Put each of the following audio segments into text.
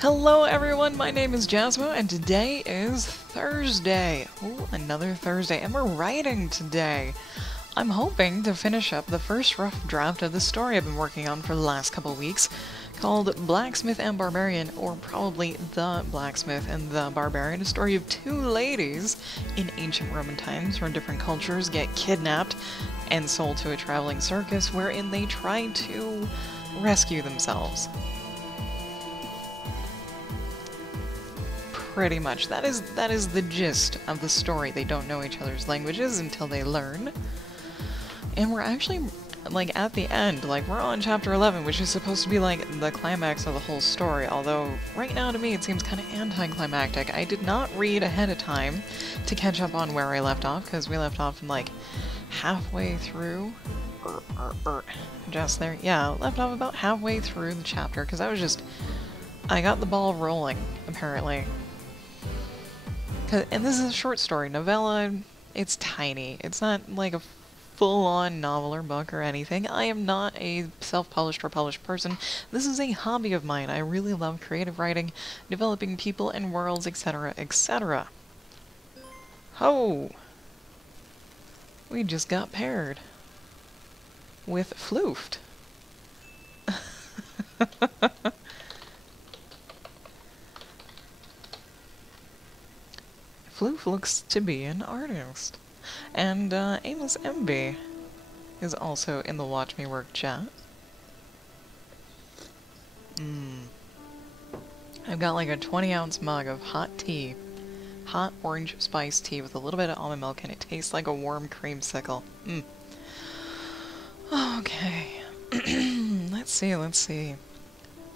Hello everyone, my name is Jasmo, and today is Thursday. Ooh, another Thursday, and we're writing today. I'm hoping to finish up the first rough draft of the story I've been working on for the last couple weeks, called Blacksmith and Barbarian, or probably The Blacksmith and the Barbarian, a story of two ladies in ancient Roman times from different cultures get kidnapped and sold to a traveling circus wherein they try to rescue themselves. Pretty much. That is the gist of the story. They don't know each other's languages until they learn. And we're actually, like, at the end. Like, we're on chapter 11, which is supposed to be, like, the climax of the whole story. Although, right now to me, it seems kind of anticlimactic. I did not read ahead of time to catch up on where I left off, because we left off in, like, halfway through. Just there. Yeah, left off about halfway through the chapter, because I got the ball rolling, apparently. And this is a short story. Novella, it's tiny. It's not like a full-on novel or book or anything. I am not a self-published or published person. This is a hobby of mine. I really love creative writing, developing people and worlds, etc., etc. Ho! We just got paired with Floofed. Floof looks to be an artist. And Aimless MB is also in the Watch Me Work chat. I've got like a 20-ounce mug of hot tea. Hot orange spice tea with a little bit of almond milk, and it tastes like a warm creamsicle. Okay. Let's see.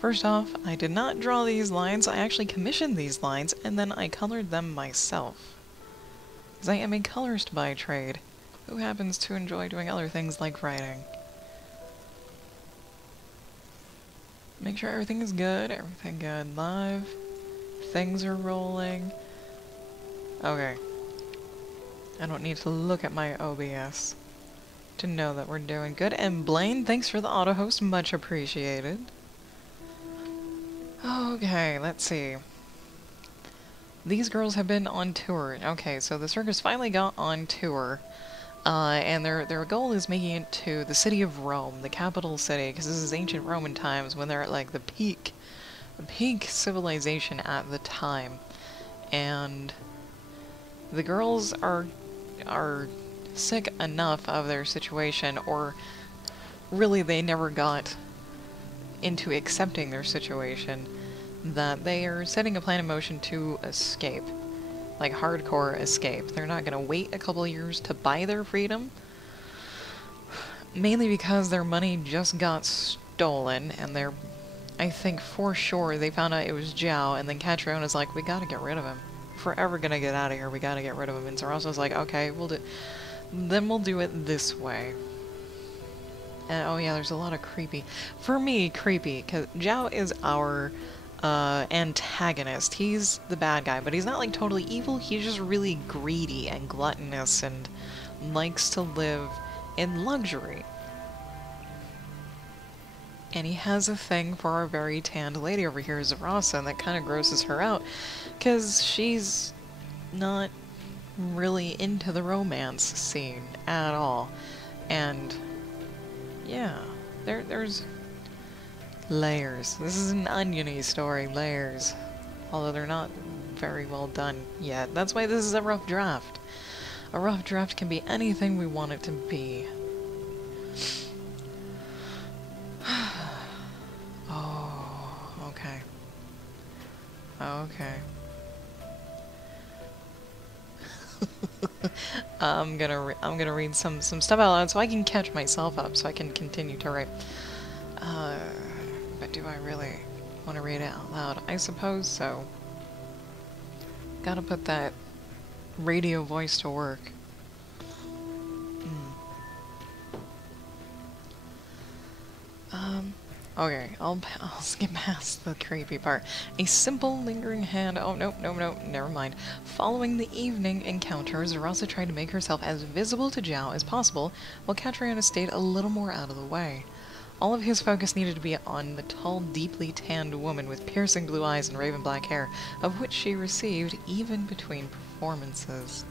First off, I did not draw these lines. I actually commissioned these lines, and then I colored them myself. Because I am a colorist by trade, who happens to enjoy doing other things like writing. Make sure everything is good, everything good live. Things are rolling. Okay. I don't need to look at my OBS to know that we're doing good. And Blaine, thanks for the auto-host, much appreciated. Okay, let's see. These girls have been on tour. Okay, so the circus finally got on tour. And their goal is making it to the city of Rome, the capital city, because this is ancient Roman times when they're at like the peak civilization at the time. And the girls are sick enough of their situation, or really they never got into accepting their situation, that they are setting a plan in motion to escape. Like, hardcore escape. They're not gonna wait a couple years to buy their freedom. Mainly because their money just got stolen, and I think for sure they found out it was Zhao, and then Catriona's like, we gotta get rid of him. If we're ever gonna get out of here, we gotta get rid of him. And Sarasa's like, okay, we'll do it this way. And, oh yeah, there's a lot of creepy. For me, creepy, because Zhao is our antagonist. He's the bad guy, but he's not like totally evil. He's just really greedy and gluttonous and likes to live in luxury. And he has a thing for our very tanned lady over here, Zarasa, and that kind of grosses her out, because she's not really into the romance scene at all. And yeah, there's layers. This is an oniony story, layers. Although they're not very well done yet. That's why this is a rough draft. A rough draft can be anything we want it to be. Oh, okay. Okay. I'm gonna read some stuff out loud so I can catch myself up, so I can continue to write. But do I really want to read it out loud? I suppose so. Gotta put that radio voice to work. Okay, I'll skip past the creepy part. A simple, lingering hand. Oh, no, never mind. Following the evening encounter, Zarasa tried to make herself as visible to Zhao as possible, while Catriona stayed a little more out of the way. All of his focus needed to be on the tall, deeply tanned woman with piercing blue eyes and raven black hair, of which she received even between performances.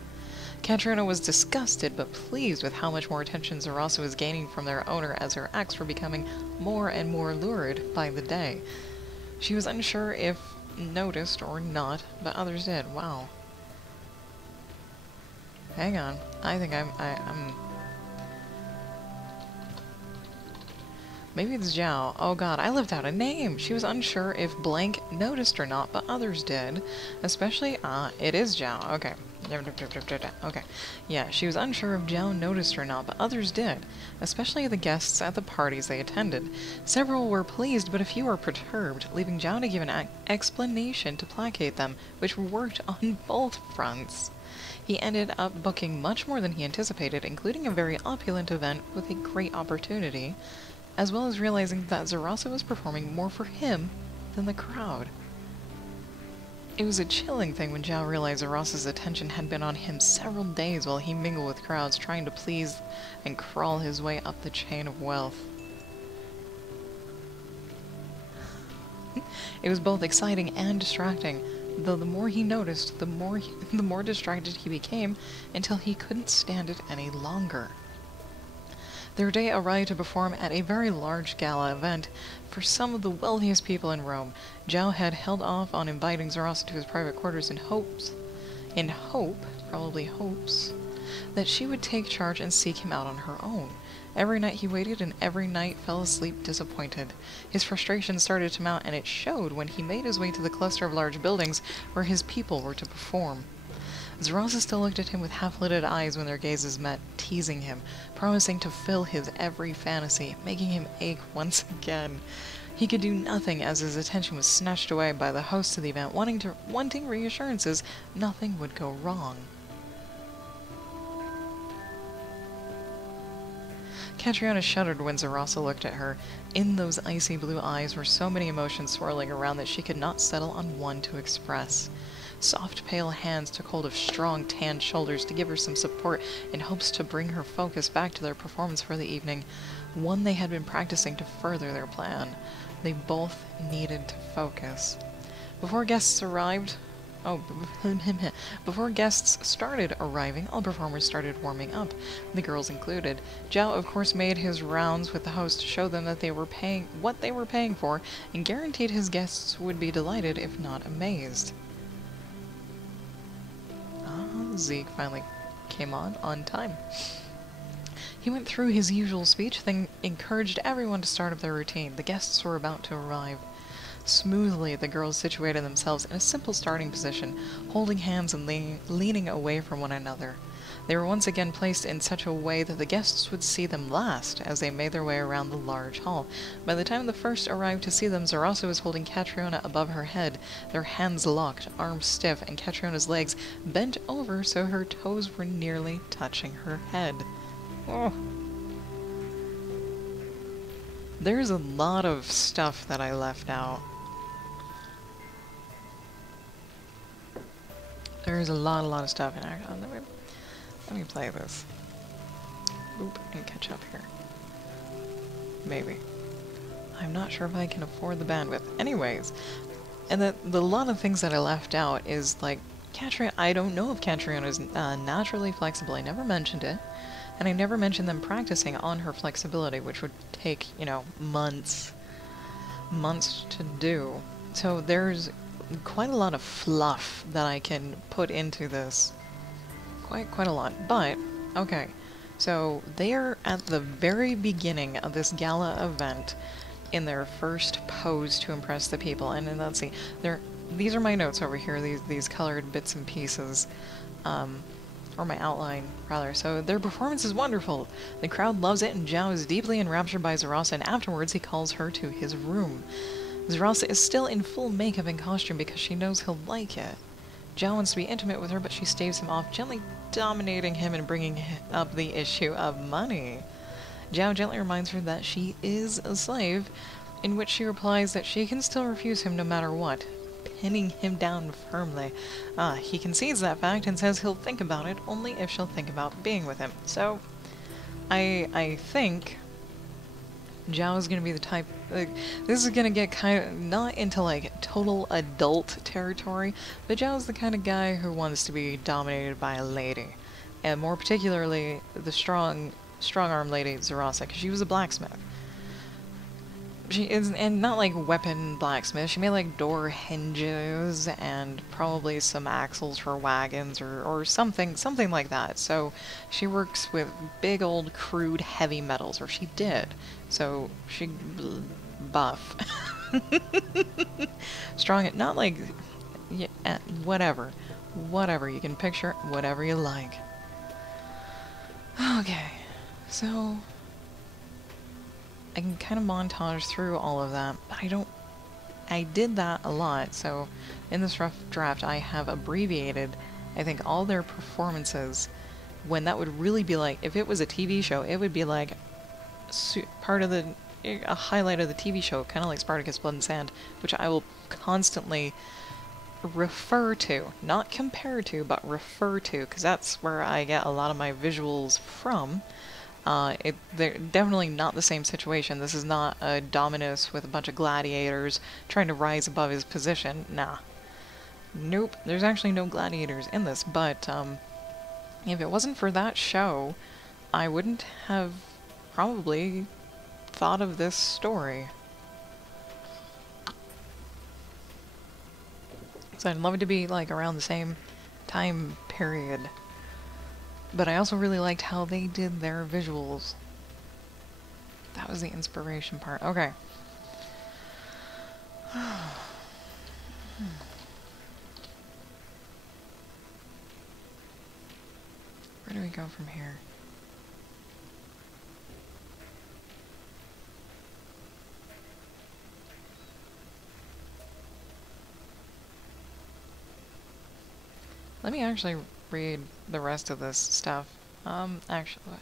Catriona was disgusted but pleased with how much more attention Zarasa was gaining from their owner as her acts were becoming more and more lurid by the day. She was unsure if noticed or not, but others did. Wow. Hang on. I think I'm... Maybe it's Zhao. Oh god, I left out a name! She was unsure if blank noticed or not, but others did. Especially, it is Zhao. Okay. Okay. Yeah, she was unsure if Zhao noticed or not, but others did. Especially the guests at the parties they attended. Several were pleased, but a few were perturbed, leaving Zhao to give an explanation to placate them, which worked on both fronts. He ended up booking much more than he anticipated, including a very opulent event with a great opportunity, as well as realizing that Zarasa was performing more for him than the crowd. It was a chilling thing when Zhao realized Zarasa's attention had been on him several days while he mingled with crowds, trying to please and crawl his way up the chain of wealth. It was both exciting and distracting, though the more he noticed, the more distracted he became, until he couldn't stand it any longer. Their day arrived to perform at a very large gala event for some of the wealthiest people in Rome. Zhao had held off on inviting Zarasa to his private quarters in hopes, that she would take charge and seek him out on her own. Every night he waited, and every night fell asleep disappointed. His frustration started to mount, and it showed when he made his way to the cluster of large buildings where his people were to perform. Zarasa still looked at him with half-lidded eyes when their gazes met, teasing him, promising to fill his every fantasy, making him ache once again. He could do nothing as his attention was snatched away by the host of the event, wanting reassurances nothing would go wrong. Catriona shuddered when Zarasa looked at her. In those icy blue eyes were so many emotions swirling around that she could not settle on one to express. Soft, pale hands took hold of strong, tanned shoulders to give her some support in hopes to bring her focus back to their performance for the evening, one they had been practicing to further their plan. They both needed to focus. Before guests started arriving, all performers started warming up, the girls included. Zhao, of course, made his rounds with the host to show them that they were paying what they were paying for, and guaranteed his guests would be delighted, if not amazed. Zeke finally came on time. He went through his usual speech, then encouraged everyone to start up their routine. The guests were about to arrive. Smoothly, the girls situated themselves in a simple starting position, holding hands and leaning away from one another. They were once again placed in such a way that the guests would see them last as they made their way around the large hall. By the time the first arrived to see them, Zarasa was holding Catriona above her head, their hands locked, arms stiff, and Catriona's legs bent over so her toes were nearly touching her head. Oh. There's a lot of stuff that I left out. There's a lot of stuff in action. Let me play this. Boop, and catch up here. Maybe. I'm not sure if I can afford the bandwidth. Anyways, and the lot of things that I left out is like Catriona. I don't know if Catriona is naturally flexible. I never mentioned it, and I never mentioned them practicing on her flexibility, which would take, you know, months to do. So there's quite a lot of fluff that I can put into this. Quite a lot. But, okay. So, they're at the very beginning of this gala event in their first pose to impress the people. And then, let's see. These are my notes over here, these colored bits and pieces. Or my outline, rather. So, their performance is wonderful. The crowd loves it, and Zhao is deeply enraptured by Zarasa, and afterwards he calls her to his room. Zarasa is still in full makeup and costume because she knows he'll like it. Zhao wants to be intimate with her, but she staves him off, gently dominating him and bringing up the issue of money. Zhao gently reminds her that she is a slave, in which she replies that she can still refuse him no matter what, pinning him down firmly. He concedes that fact and says he'll think about it only if she'll think about being with him. So, I think Zhao is gonna be the type, like, this is gonna get kind of, not into like total adult territory, but Zhao's the kind of guy who wants to be dominated by a lady. And more particularly, the strong-arm lady, Zarasa, because she was a blacksmith. She is, and not like weapon blacksmith. She made like door hinges and probably some axles for wagons or something like that. So she works with big old crude heavy metals, or she did. So she buff, strong. Not like yeah, whatever you can picture, whatever you like. Okay, so I can kind of montage through all of that, but I did that a lot, so in this rough draft I have abbreviated, I think, all their performances, when that would really be like, if it was a TV show, it would be like part of a highlight of the TV show, kind of like Spartacus Blood and Sand, which I will constantly refer to, not compare to, but refer to, because that's where I get a lot of my visuals from. They're definitely not the same situation. This is not a Dominus with a bunch of gladiators trying to rise above his position. Nah. Nope. There's actually no gladiators in this, but if it wasn't for that show, I wouldn't have probably thought of this story. So I'd love it to be like around the same time period. But I also really liked how they did their visuals. That was the inspiration part. Okay. Where do we go from here? Let me actually read the rest of this stuff. Actually,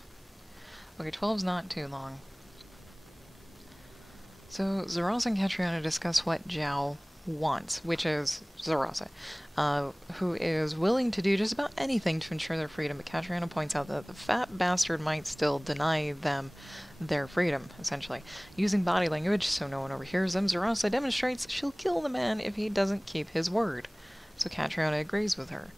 okay, 12's not too long. So, Zarasa and Catriona discuss what Zhao wants, which is Zarasa, who is willing to do just about anything to ensure their freedom, but Catriona points out that the fat bastard might still deny them their freedom, essentially. Using body language so no one overhears them, Zarasa demonstrates she'll kill the man if he doesn't keep his word. So Catriona agrees with her.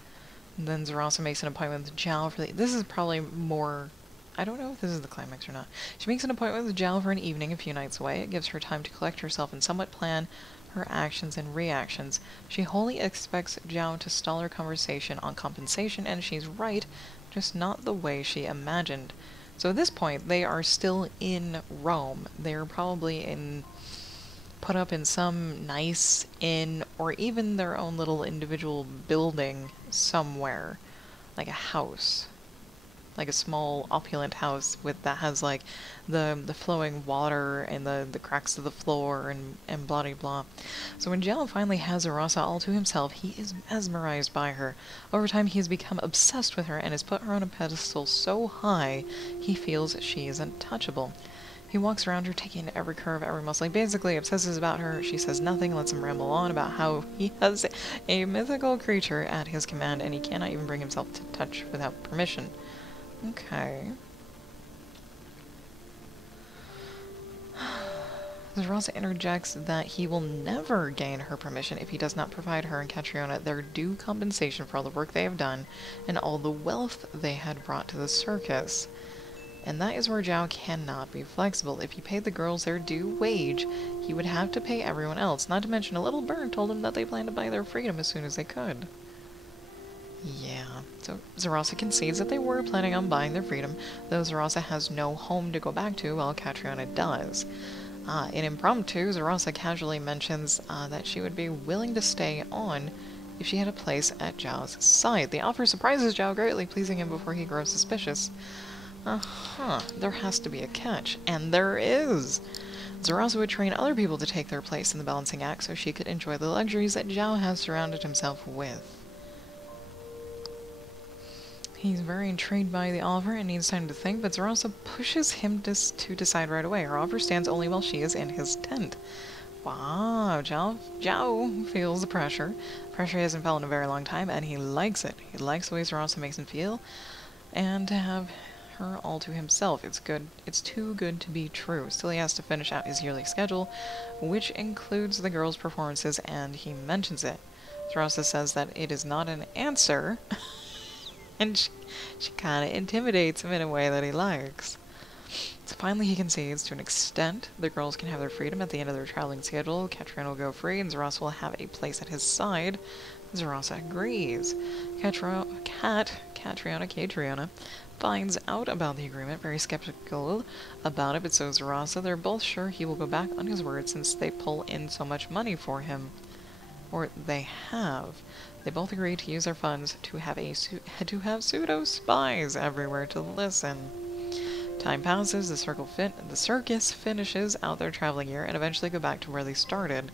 And then Zarasa makes an appointment with Zhao for this is probably more, I don't know if this is the climax or not. She makes an appointment with Zhao for an evening a few nights away. It gives her time to collect herself and somewhat plan her actions and reactions. She wholly expects Zhao to stall her conversation on compensation, and she's right, just not the way she imagined. So at this point, they are still in Rome. They're probably put up in some nice inn, or even their own little individual building somewhere, like a house, like a small opulent house that has like the flowing water and the cracks of the floor and blah blah blah. So when Zhao finally has Zarasa all to himself, he is mesmerized by her. Over time he has become obsessed with her and has put her on a pedestal so high he feels she is untouchable. He walks around her, taking every curve, every muscle. Like, basically obsesses about her. She says nothing, lets him ramble on about how he has a mythical creature at his command, and he cannot even bring himself to touch without permission. Okay. Zarasa interjects that he will never gain her permission if he does not provide her and Catriona their due compensation for all the work they have done and all the wealth they had brought to the circus. And that is where Zhao cannot be flexible. If he paid the girls their due wage, he would have to pay everyone else. Not to mention, a little bird told him that they planned to buy their freedom as soon as they could. Yeah, so Zarasa concedes that they were planning on buying their freedom, though Zarasa has no home to go back to while Catriona does. In impromptu, Zarasa casually mentions that she would be willing to stay on if she had a place at Zhao's side. The offer surprises Zhao greatly, pleasing him before he grows suspicious. There has to be a catch. And there is! Zarasa would train other people to take their place in the balancing act so she could enjoy the luxuries that Zhao has surrounded himself with. He's very intrigued by the offer and needs time to think, but Zarasa pushes him to decide right away. Her offer stands only while she is in his tent. Wow, Zhao feels the pressure. Pressure he hasn't felt in a very long time, and he likes it. He likes the way Zarasa makes him feel, and to have her all to himself. It's good. It's too good to be true. Still, he has to finish out his yearly schedule, which includes the girls' performances, and he mentions it. Sarasa says that it is not an answer, and she kind of intimidates him in a way that he likes. So finally he concedes to an extent. The girls can have their freedom at the end of their traveling schedule. Catriona will go free, and Zarasa will have a place at his side. Zarasa agrees. Catriona finds out about the agreement, very skeptical about it, but so is Zarasa. They're both sure he will go back on his word since they pull in so much money for him. Or they have. They both agree to use their funds to have pseudo-spies everywhere to listen. Time passes, the circus finishes out their traveling year, and eventually go back to where they started.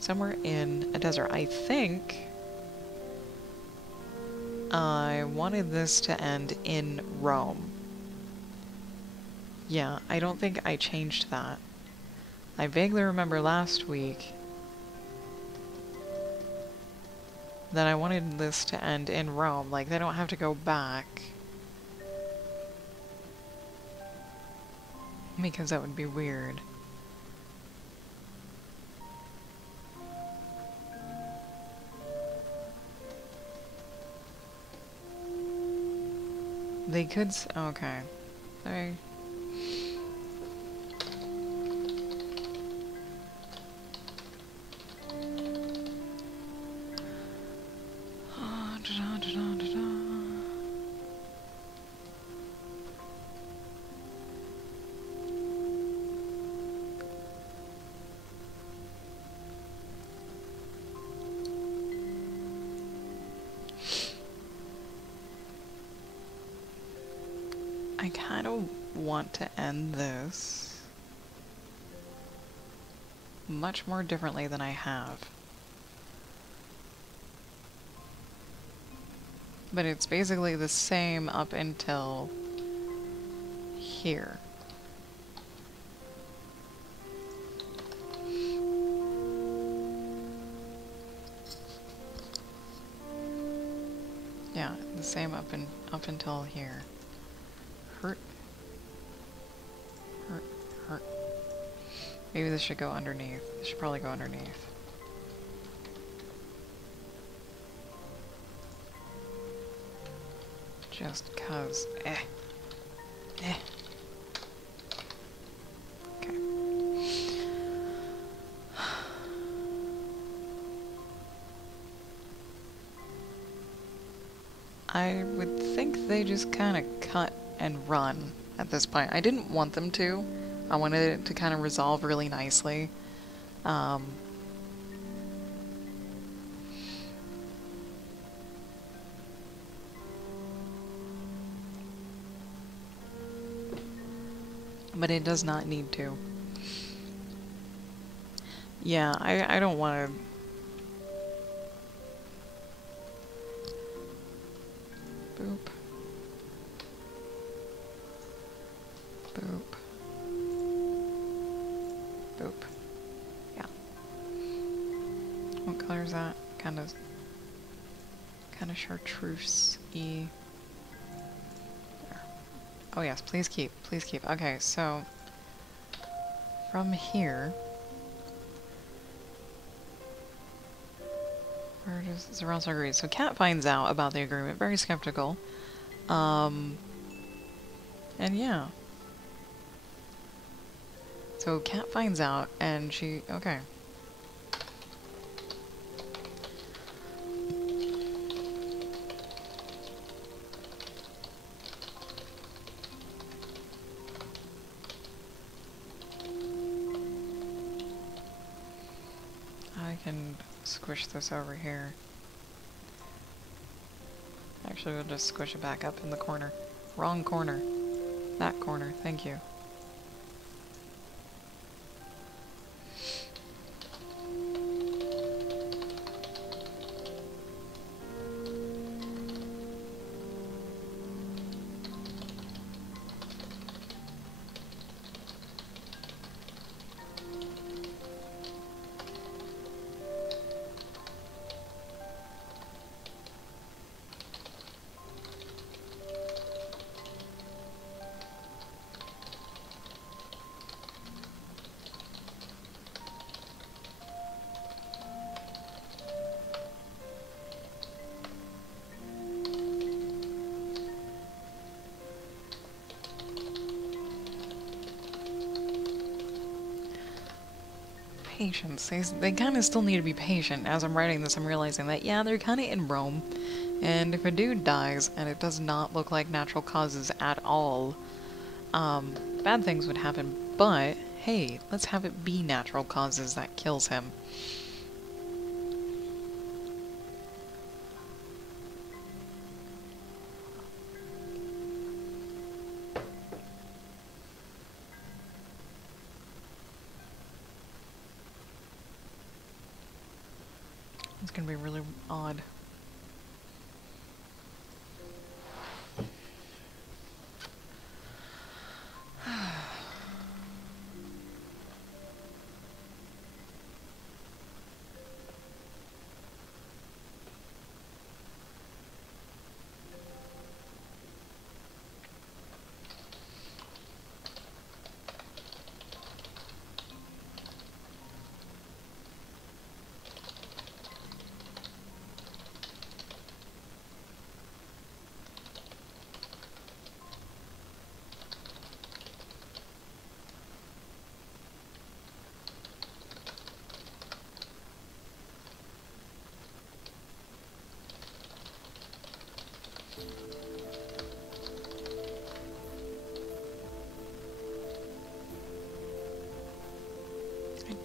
Somewhere in a desert. I think I wanted this to end in Rome. Yeah, I don't think I changed that. I vaguely remember last week that I wanted this to end in Rome. Like, they don't have to go back. Because that would be weird. They could okay. Sorry. I kind of want to end this much more differently than I have. But it's basically the same up until here. Yeah, the same up until here. Hurt. Maybe this should go underneath. This should probably go underneath. Just cause. Okay. I would think they just kind of cut and run at this point. I didn't want them to. I wanted it to kind of resolve really nicely. But it does not need to. Yeah, I don't want to... Boop. Boop. Boop. Yeah. What color is that? Kind of chartreuse-y. Oh yes, please keep. Please keep. Okay, so from here, where does Zarasa agree? So Kat finds out about the agreement, very skeptical. And yeah. So Kat finds out, and she... Okay. I can squish this over here. Actually, we'll just squish it back up in the corner. Wrong corner. That corner. Thank you. patience. They kind of still need to be patient. As I'm writing this, I'm realizing that, yeah, they're kind of in Rome. And if a dude dies, and it does not look like natural causes at all, bad things would happen. But, hey, let's have it be natural causes that kills him. It's gonna be really odd.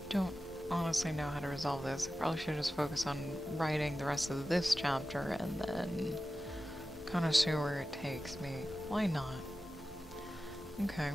Don't honestly know how to resolve this. I probably should just focus on writing the rest of this chapter and then kind of see where it takes me. Why not? Okay.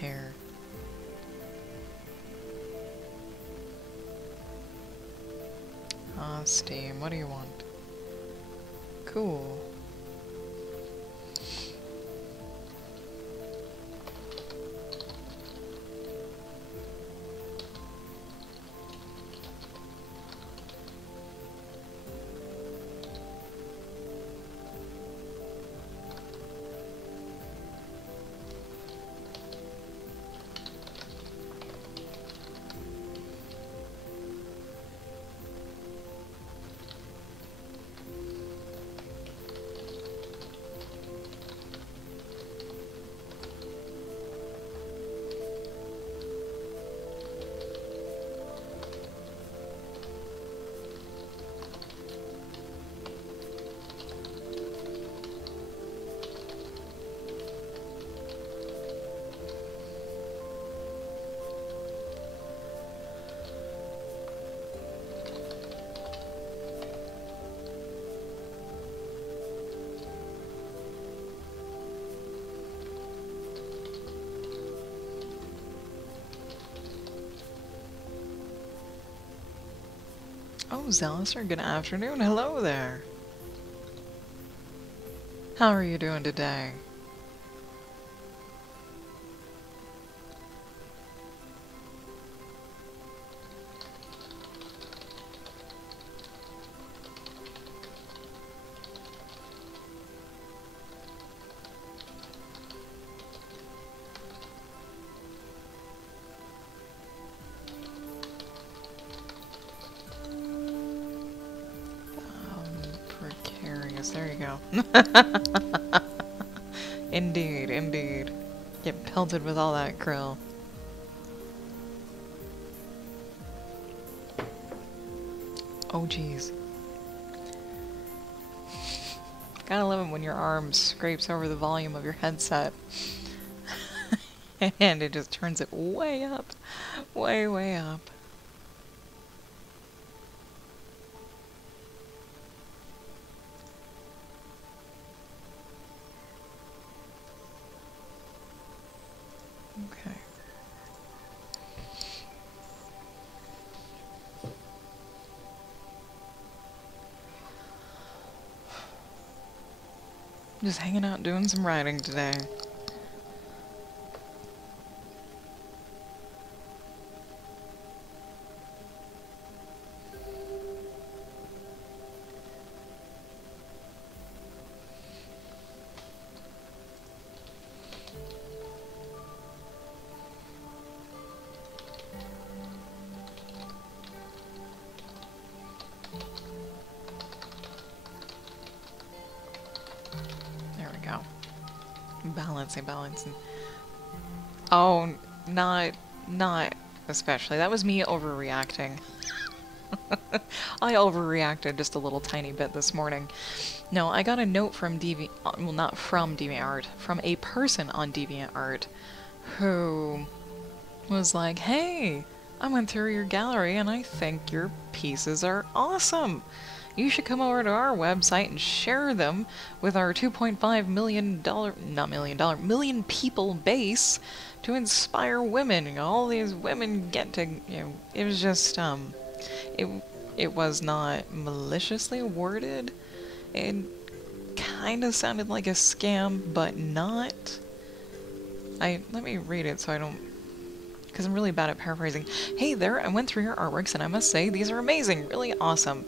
Here. Steam, what do you want? Cool. Oh, Zalister, good afternoon. Hello there. How are you doing today? yes, there you go. Indeed, indeed. Get pelted with all that krill. Oh, jeez. Gotta love it when your arm scrapes over the volume of your headset. And it just turns it way up. Way, way up. Okay. Just hanging out doing some writing today. There we go. Balancing. Oh, not especially. That was me overreacting. I overreacted just a little tiny bit this morning. No, I got a note from well, not from DeviantArt, from a person on DeviantArt who was like, hey, I went through your gallery and I think your pieces are awesome. You should come over to our website and share them with our $2.5 million people base to inspire women. You know, all these women get to, you know, it was just, it was not maliciously worded. It kind of sounded like a scam, but not. Let me read it so I don't, because I'm really bad at paraphrasing. Hey there, I went through your artworks and I must say these are amazing, really awesome.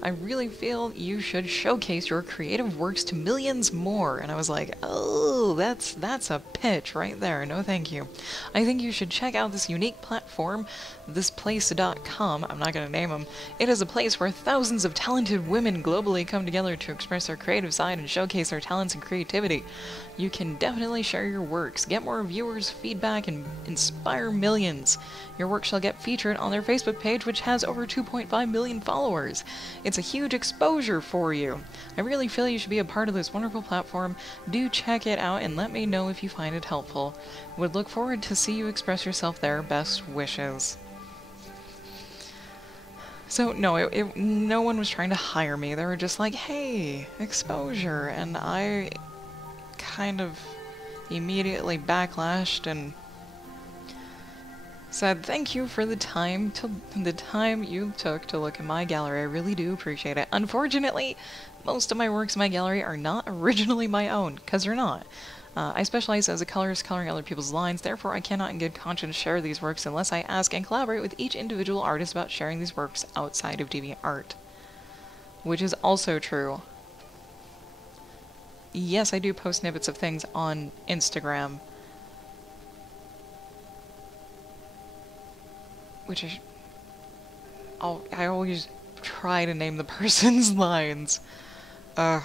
I really feel you should showcase your creative works to millions more. And I was like, oh, that's a pitch right there. No, thank you. I think you should check out this unique platform, thisplace.com. I'm not going to name them. It is a place where thousands of talented women globally come together to express their creative side and showcase their talents and creativity. You can definitely share your works, get more viewers, feedback, and inspire millions. Your work shall get featured on their Facebook page, which has over 2.5 million followers. It's a huge exposure for you. I really feel you should be a part of this wonderful platform. Do check it out and let me know if you find it helpful. Would look forward to see you express yourself there. Best wishes. So, no, no one was trying to hire me. They were just like, hey, exposure. And I kind of immediately backlashed and said thank you for the time you took to look at my gallery. I really do appreciate it. Unfortunately, most of my works in my gallery are not originally my own, because they're not. I specialize as a colorist coloring other people's lines, therefore I cannot in good conscience share these works unless I ask and collaborate with each individual artist about sharing these works outside of DeviantArt. Which is also true. Yes, I do post snippets of things on Instagram. Which I always try to name the person's lines. Ugh.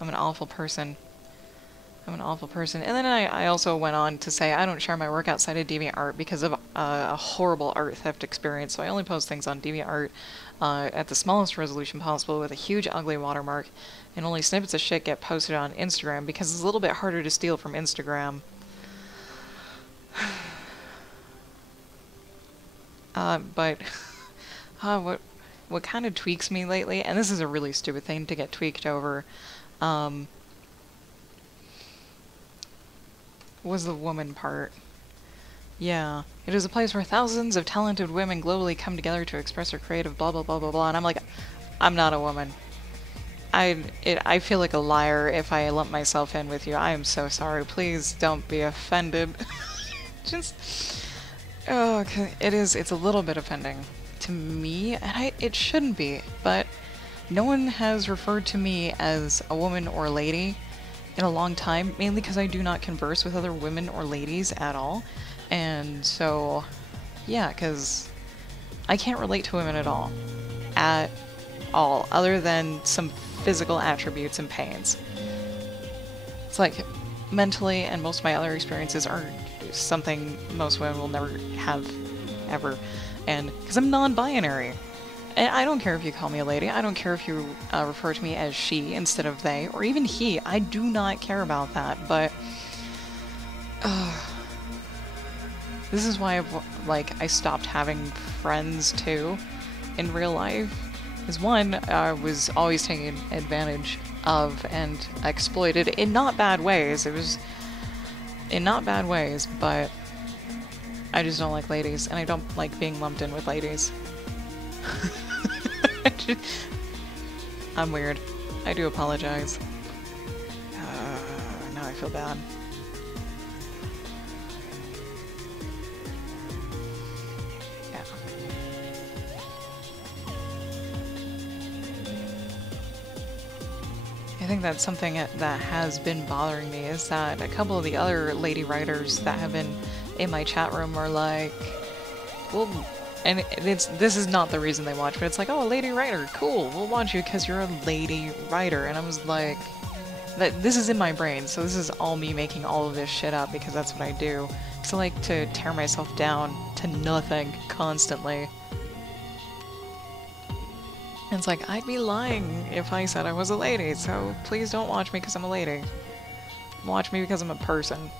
I'm an awful person. I'm an awful person. And then I also went on to say I don't share my work outside of DeviantArt because of a horrible art theft experience, so I only post things on DeviantArt at the smallest resolution possible with a huge ugly watermark, and only snippets of shit get posted on Instagram because it's a little bit harder to steal from Instagram. But what kind of tweaks me lately, and this is a really stupid thing to get tweaked over, was the woman part. Yeah. It is a place where thousands of talented women globally come together to express their creative blah blah blah blah blah, and I'm like, I'm not a woman. I feel like a liar if I lump myself in with you. I am so sorry. Please don't be offended. Just... oh, okay. It's a little bit offending to me, and it shouldn't be, but no one has referred to me as a woman or lady in a long time, mainly because I do not converse with other women or ladies at all, and so, yeah, because I can't relate to women at all. At all, other than some physical attributes and pains. It's like, mentally, and most of my other experiences are something most women will never have, ever. And, because I'm non-binary. And I don't care if you call me a lady, I don't care if you refer to me as she instead of they, or even he. I do not care about that, but... this is why I stopped having friends, too, in real life. Is one, I was always taken advantage of and exploited in not bad ways. It was in not bad ways, but I just don't like ladies, and I don't like being lumped in with ladies. I'm weird. I do apologize. Now I feel bad. Yeah. I think that's something that has been bothering me, is that a couple of the other lady writers that have been in my chat room are like, well, and this is not the reason they watch, but it's like, oh, a lady writer, cool, we'll watch you because you're a lady writer. And I was like, this is in my brain, so this is all me making all of this shit up because that's what I do. So I like to tear myself down to nothing constantly. And it's like, I'd be lying if I said I was a lady, so please don't watch me because I'm a lady. Watch me because I'm a person.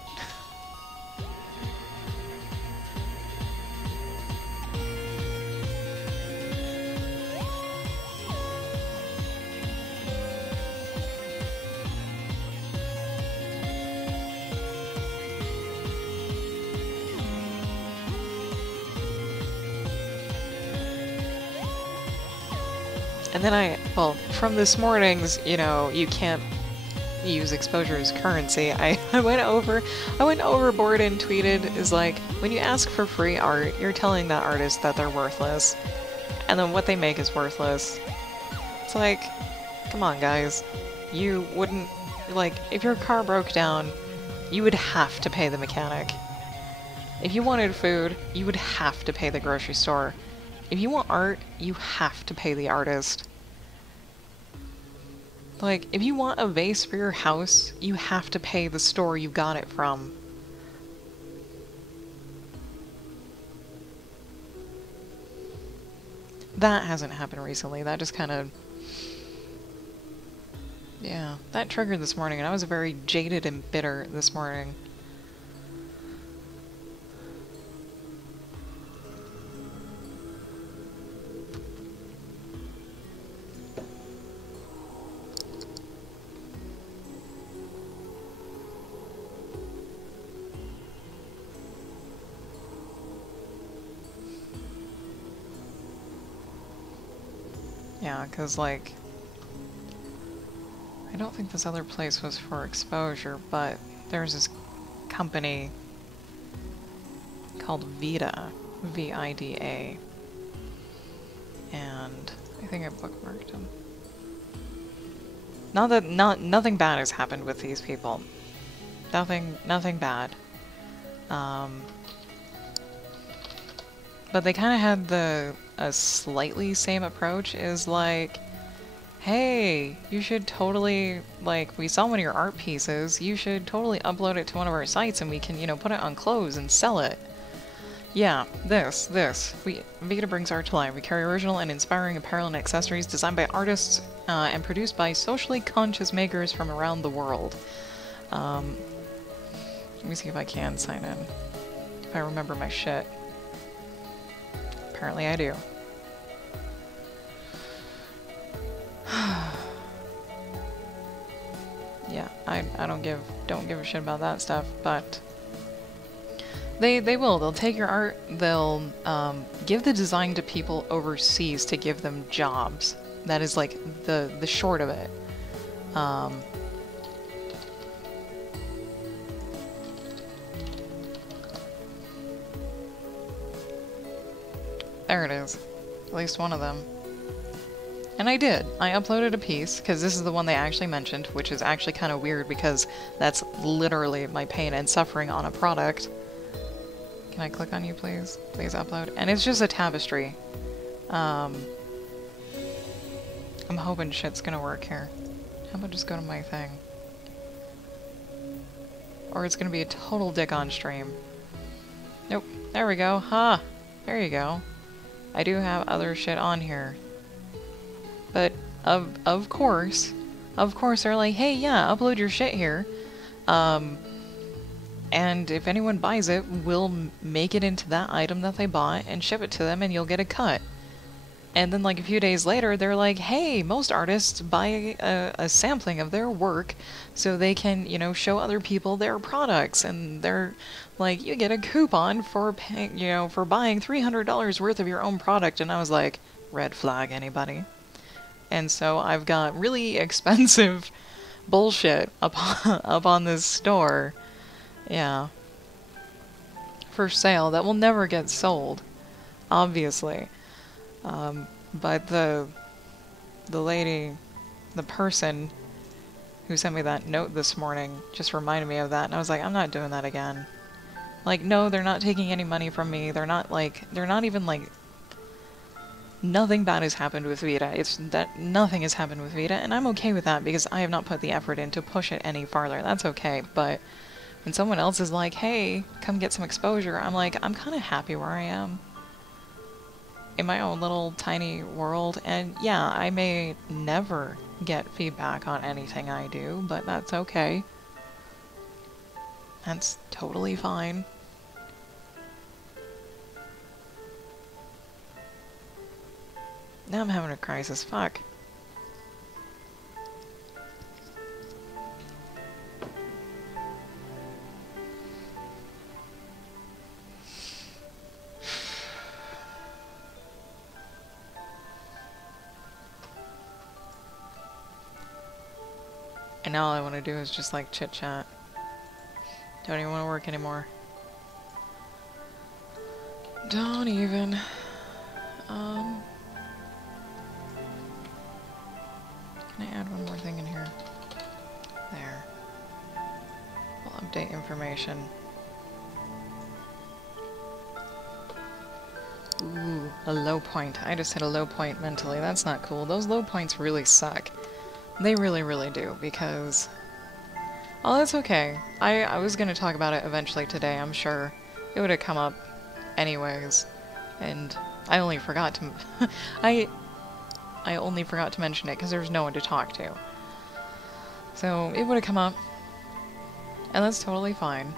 And then well, from this morning's, you know, you can't use exposure as currency, I went overboard and tweeted, is like, when you ask for free art, you're telling that artist that they're worthless. And then what they make is worthless. It's like, come on guys. You wouldn't, like, if your car broke down, you would have to pay the mechanic. If you wanted food, you would have to pay the grocery store. If you want art, you have to pay the artist. Like, if you want a vase for your house, you have to pay the store you got it from. That hasn't happened recently. That just kind of... yeah, that triggered this morning, and I was very jaded and bitter this morning. Yeah, because, like, I don't think this other place was for exposure, but there's this company called Vida, V-I-D-A, and I think I bookmarked them. Nothing bad has happened with these people. Nothing bad. But they kind of had a slightly same approach, is like, hey, you should totally, like, we saw one of your art pieces, you should totally upload it to one of our sites and we can, you know, put it on clothes and sell it. Yeah, this. Vida brings art to life. We carry original and inspiring apparel and accessories designed by artists and produced by socially conscious makers from around the world. Let me see if I can sign in. If I remember my shit. Apparently I do. Yeah, I don't give a shit about that stuff, but they'll take your art, they'll give the design to people overseas to give them jobs. That is like the short of it. There it is. At least one of them. And I did. I uploaded a piece, because this is the one they actually mentioned, which is actually kind of weird because that's literally my pain and suffering on a product. Can I click on you, please? Please upload. And it's just a tapestry. I'm hoping shit's gonna work here. How about just go to my thing? Or it's gonna be a total dick on stream. Nope. There we go. Ha! There you go. I do have other shit on here. But, of course, they're like, hey, yeah, upload your shit here. And if anyone buys it, we'll make it into that item that they bought and ship it to them and you'll get a cut. And then like a few days later, they're like, hey, most artists buy a sampling of their work so they can, you know, show other people their products. And they're like, you get a coupon for paying, you know, for buying $300 worth of your own product. And I was like, red flag, anybody? And so I've got really expensive bullshit up on this store. Yeah. For sale that will never get sold, obviously. But the lady, the person who sent me that note this morning just reminded me of that, and I was like, I'm not doing that again. Like, no, they're not taking any money from me. They're not even like, nothing bad has happened with Vita. It's that nothing has happened with Vita, and I'm okay with that because I have not put the effort in to push it any farther. That's okay, but when someone else is like, hey, come get some exposure, I'm like, I'm kind of happy where I am. In my own little tiny world, and yeah, I may never get feedback on anything I do, but that's okay. That's totally fine. Now I'm having a crisis, fuck. And now all I want to do is just like chit chat. Don't even want to work anymore. Don't even. Can I add one more thing in here? There. We'll update information. Ooh, a low point. I just hit a low point mentally. That's not cool. Those low points really suck. They really, really do, because... Oh, that's okay. I was gonna talk about it eventually today, I'm sure. It would have come up anyways. And I only forgot to... I only forgot to mention it because there was no one to talk to. So, it would have come up. And that's totally fine.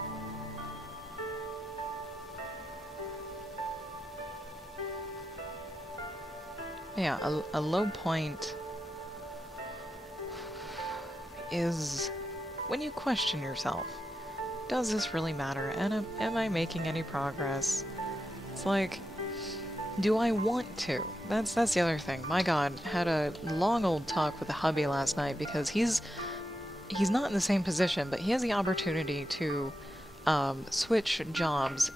Yeah, a low point is when you question yourself. Does this really matter? And am I making any progress? It's like, do I want to? That's the other thing. My god, had a long old talk with the hubby last night because he's not in the same position, but he has the opportunity to switch jobs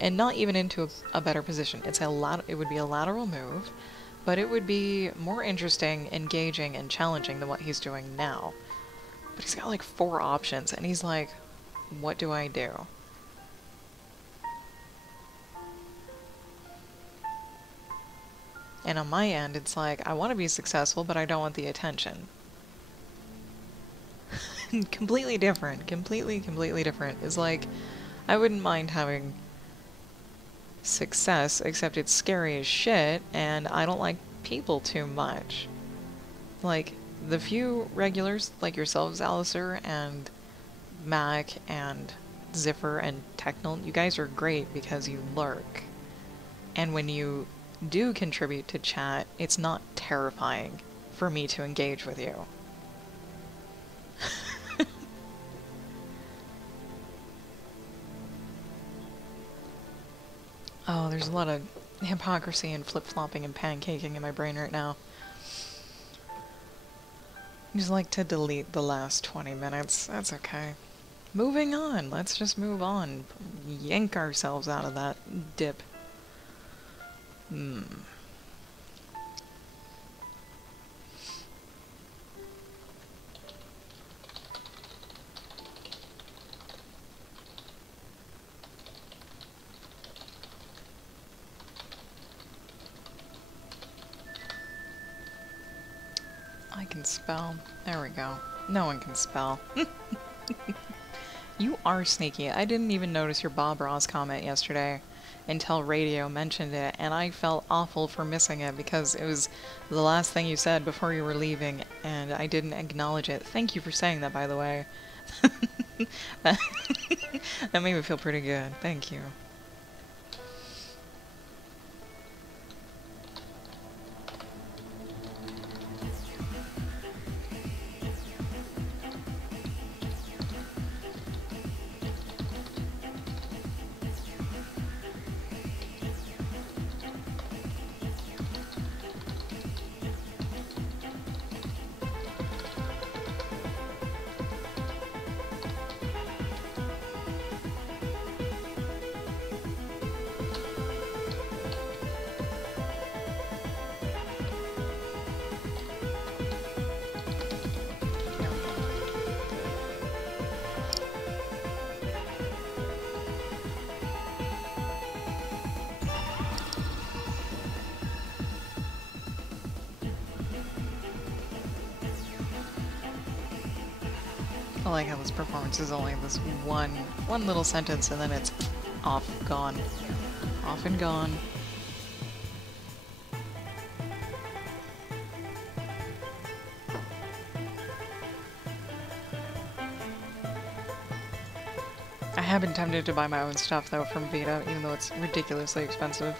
and not even into a better position. It would be a lateral move, but it would be more interesting, engaging, and challenging than what he's doing now. But he's got like 4 options, and he's like, what do I do? And on my end, it's like, I want to be successful, but I don't want the attention. Completely different. Completely different. It's like, I wouldn't mind having success, except it's scary as shit, and I don't like people too much. Like, the few regulars, like yourselves, Alistair, and Mac, and Ziffer, and Technol, you guys are great because you lurk. And when you do contribute to chat, it's not terrifying for me to engage with you. Oh, there's a lot of hypocrisy and flip-flopping and pancaking in my brain right now. I just like to delete the last 20 minutes. That's okay. Moving on. Let's just move on. Yank ourselves out of that dip. can spell. There we go. No one can spell. You are sneaky. I didn't even notice your Bob Ross comment yesterday until radio mentioned it, and I felt awful for missing it because it was the last thing you said before you were leaving, and I didn't acknowledge it. Thank you for saying that, by the way. That made me feel pretty good. Thank you. I like how this performance is only this one little sentence and then it's off, gone. Off and gone. I have been tempted to buy my own stuff though from Vita, even though it's ridiculously expensive.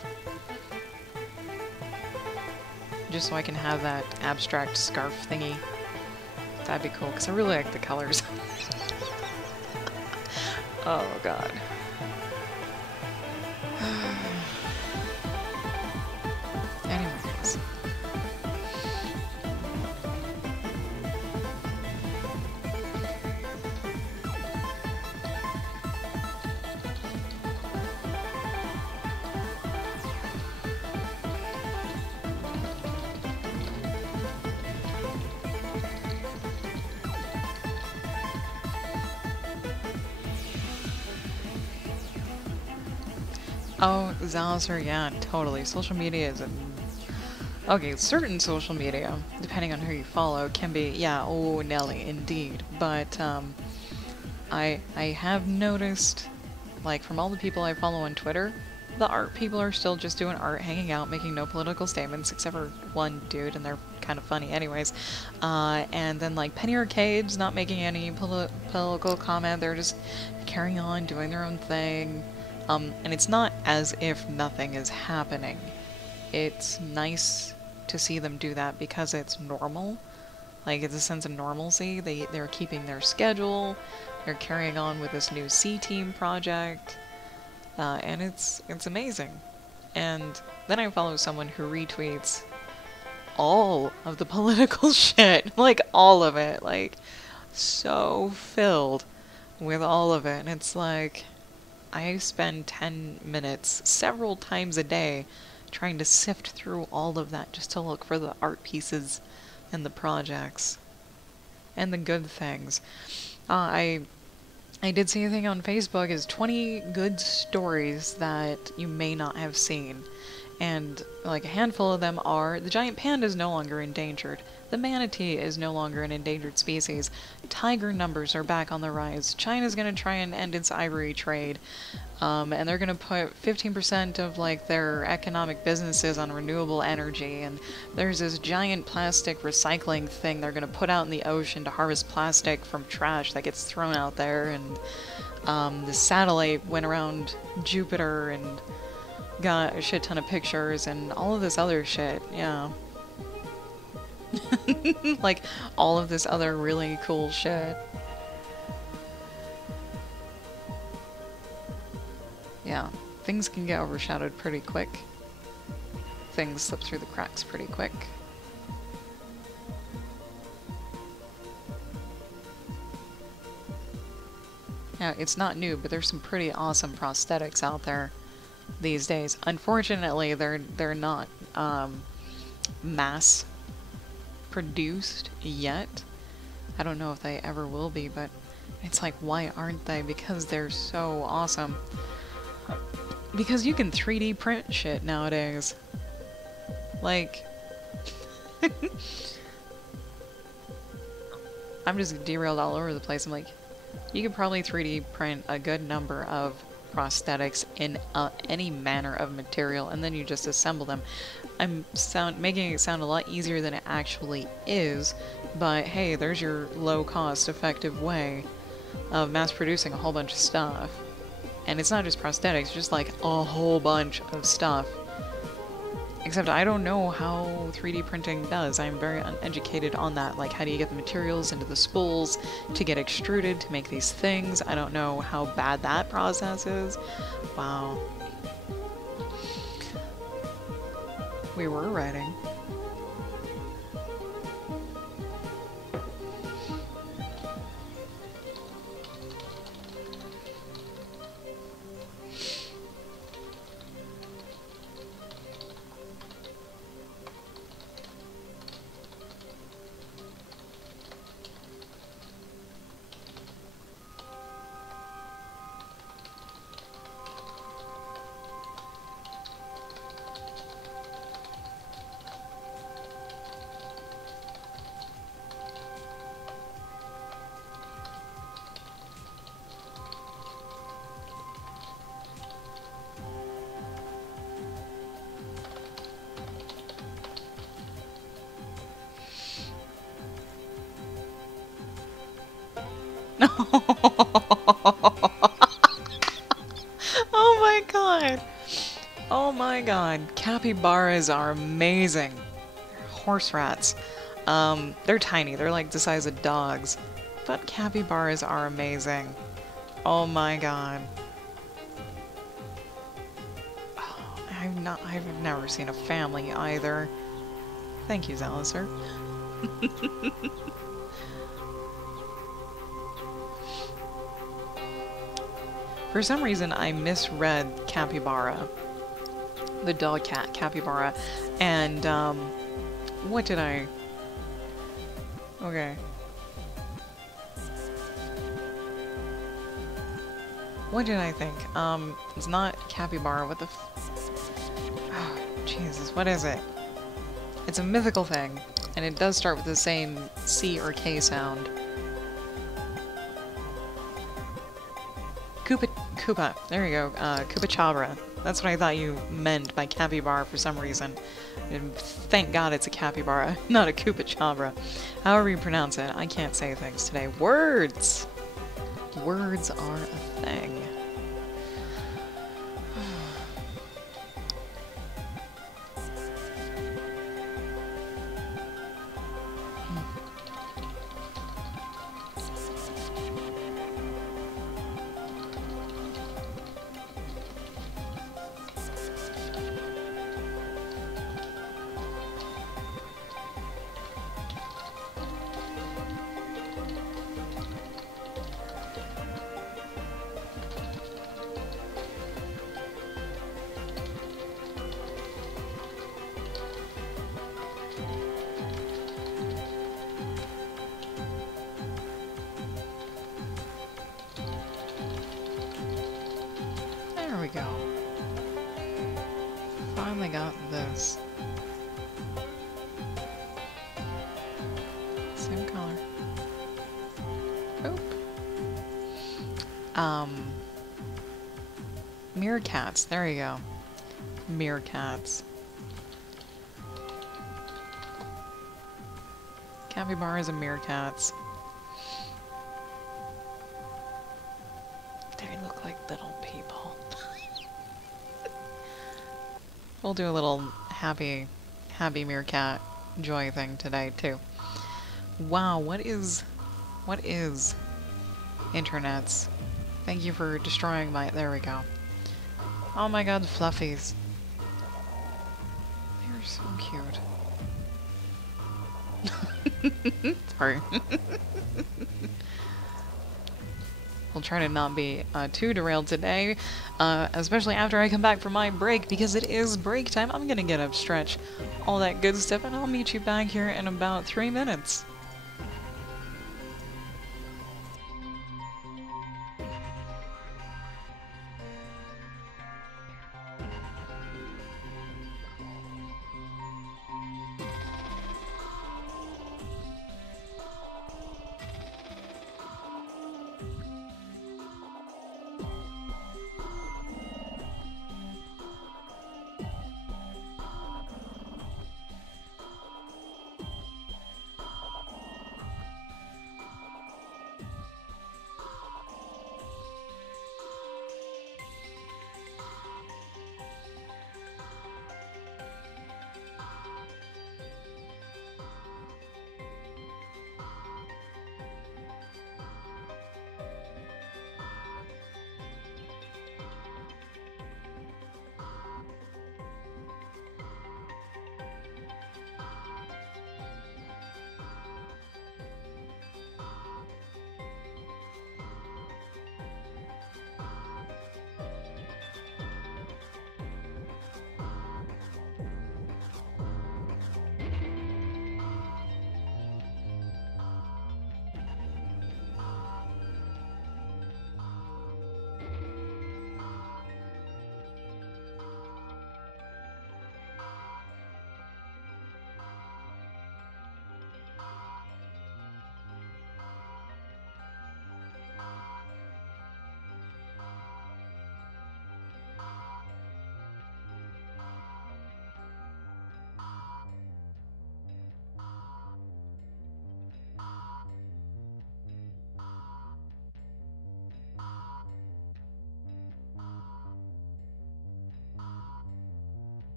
Just so I can have that abstract scarf thingy. That'd be cool, because I really like the colors. Oh, God. Anyways. Oh, Zalzer, yeah, totally. Social media is a... Okay, certain social media, depending on who you follow, can be, yeah, oh, Nelly, indeed. But, I have noticed, like, from all the people I follow on Twitter, the art people are still just doing art, hanging out, making no political statements, except for one dude, and they're kind of funny anyways. And then, like, Penny Arcade's not making any political comment, they're just carrying on, doing their own thing. And it's not as if nothing is happening. It's nice to see them do that because it's normal. Like, it's a sense of normalcy. They're keeping their schedule. They're carrying on with this new C-Team project. And it's amazing. And then I follow someone who retweets all of the political shit. Like, all of it. Like, so filled with all of it. And it's like... I spend 10 minutes several times a day trying to sift through all of that just to look for the art pieces and the projects and the good things. I did see a thing on Facebook is 20 good stories that you may not have seen. And like a handful of them are the giant panda is no longer endangered. The manatee is no longer an endangered species. Tiger numbers are back on the rise. China's gonna try and end its ivory trade. And they're gonna put 15% of like their economic businesses on renewable energy. And there's this giant plastic recycling thing they're gonna put out in the ocean to harvest plastic from trash that gets thrown out there. And the satellite went around Jupiter and got a shit ton of pictures and all of this other shit, yeah. Like, all of this other really cool shit. Yeah, things can get overshadowed pretty quick. Things slip through the cracks pretty quick. Now, it's not new, but there's some pretty awesome prosthetics out there these days. Unfortunately, they're not mass produced yet. I don't know if they ever will be, but it's like, why aren't they? Because they're so awesome. Because you can 3D print shit nowadays. Like, I'm just derailed all over the place. I'm like, you could probably 3D print a good number of prosthetics in any manner of material, and then you just assemble them. I'm making it sound a lot easier than it actually is, but hey, there's your low-cost, effective way of mass-producing a whole bunch of stuff. And it's not just prosthetics, just like a whole bunch of stuff. Except I don't know how 3D printing does. I'm very uneducated on that. Like, how do you get the materials into the spools to get extruded to make these things? I don't know how bad that process is. Wow. We were writing. Oh my god! Oh my god. Capybaras are amazing. Horse rats. They're tiny. They're like the size of dogs. But capybaras are amazing. Oh my god. Oh, I've never seen a family either. Thank you, Zaliser. For some reason, I misread capybara. The dog cat, capybara. And, what did I... Okay. What did I think? It's not capybara, what the oh, Jesus, what is it? It's a mythical thing, and it does start with the same C or K sound. Koopa, there you go, Koopa-chabra. That's what I thought you meant by capybara for some reason. And thank God it's a capybara, not a Koopa-chabra. However you pronounce it, I can't say things today. Words! Words are a thing. There we go. Finally got this. Same color. Oop. Meerkats. There you go. Meerkats. Capybaras and meerkats. They look like little people. We'll do a little happy meerkat joy thing today too. Wow, what is internets? Thank you for destroying my, there we go. Oh my god, the fluffies. They're so cute. Sorry. We'll try to not be too derailed today, especially after I come back from my break, because it is break time. I'm gonna get up, stretch, all that good stuff, and I'll meet you back here in about 3 minutes.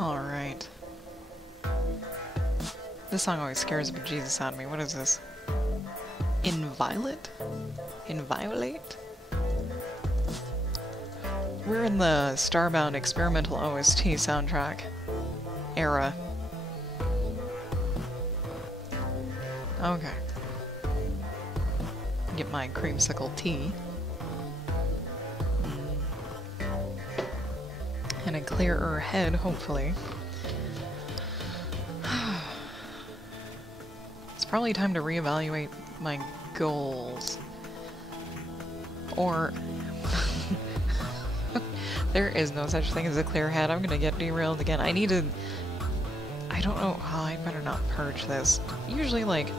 Alright. This song always scares the bejesus out of me. What is this? Inviolate? Inviolate? We're in the Starbound experimental OST soundtrack era. Okay. Get my creamsicle tea. And a clearer head, hopefully. It's probably time to reevaluate my goals. Or... there is no such thing as a clear head. I'm gonna get derailed again. I need to... I don't know... Oh, I better not purge this. Usually, like,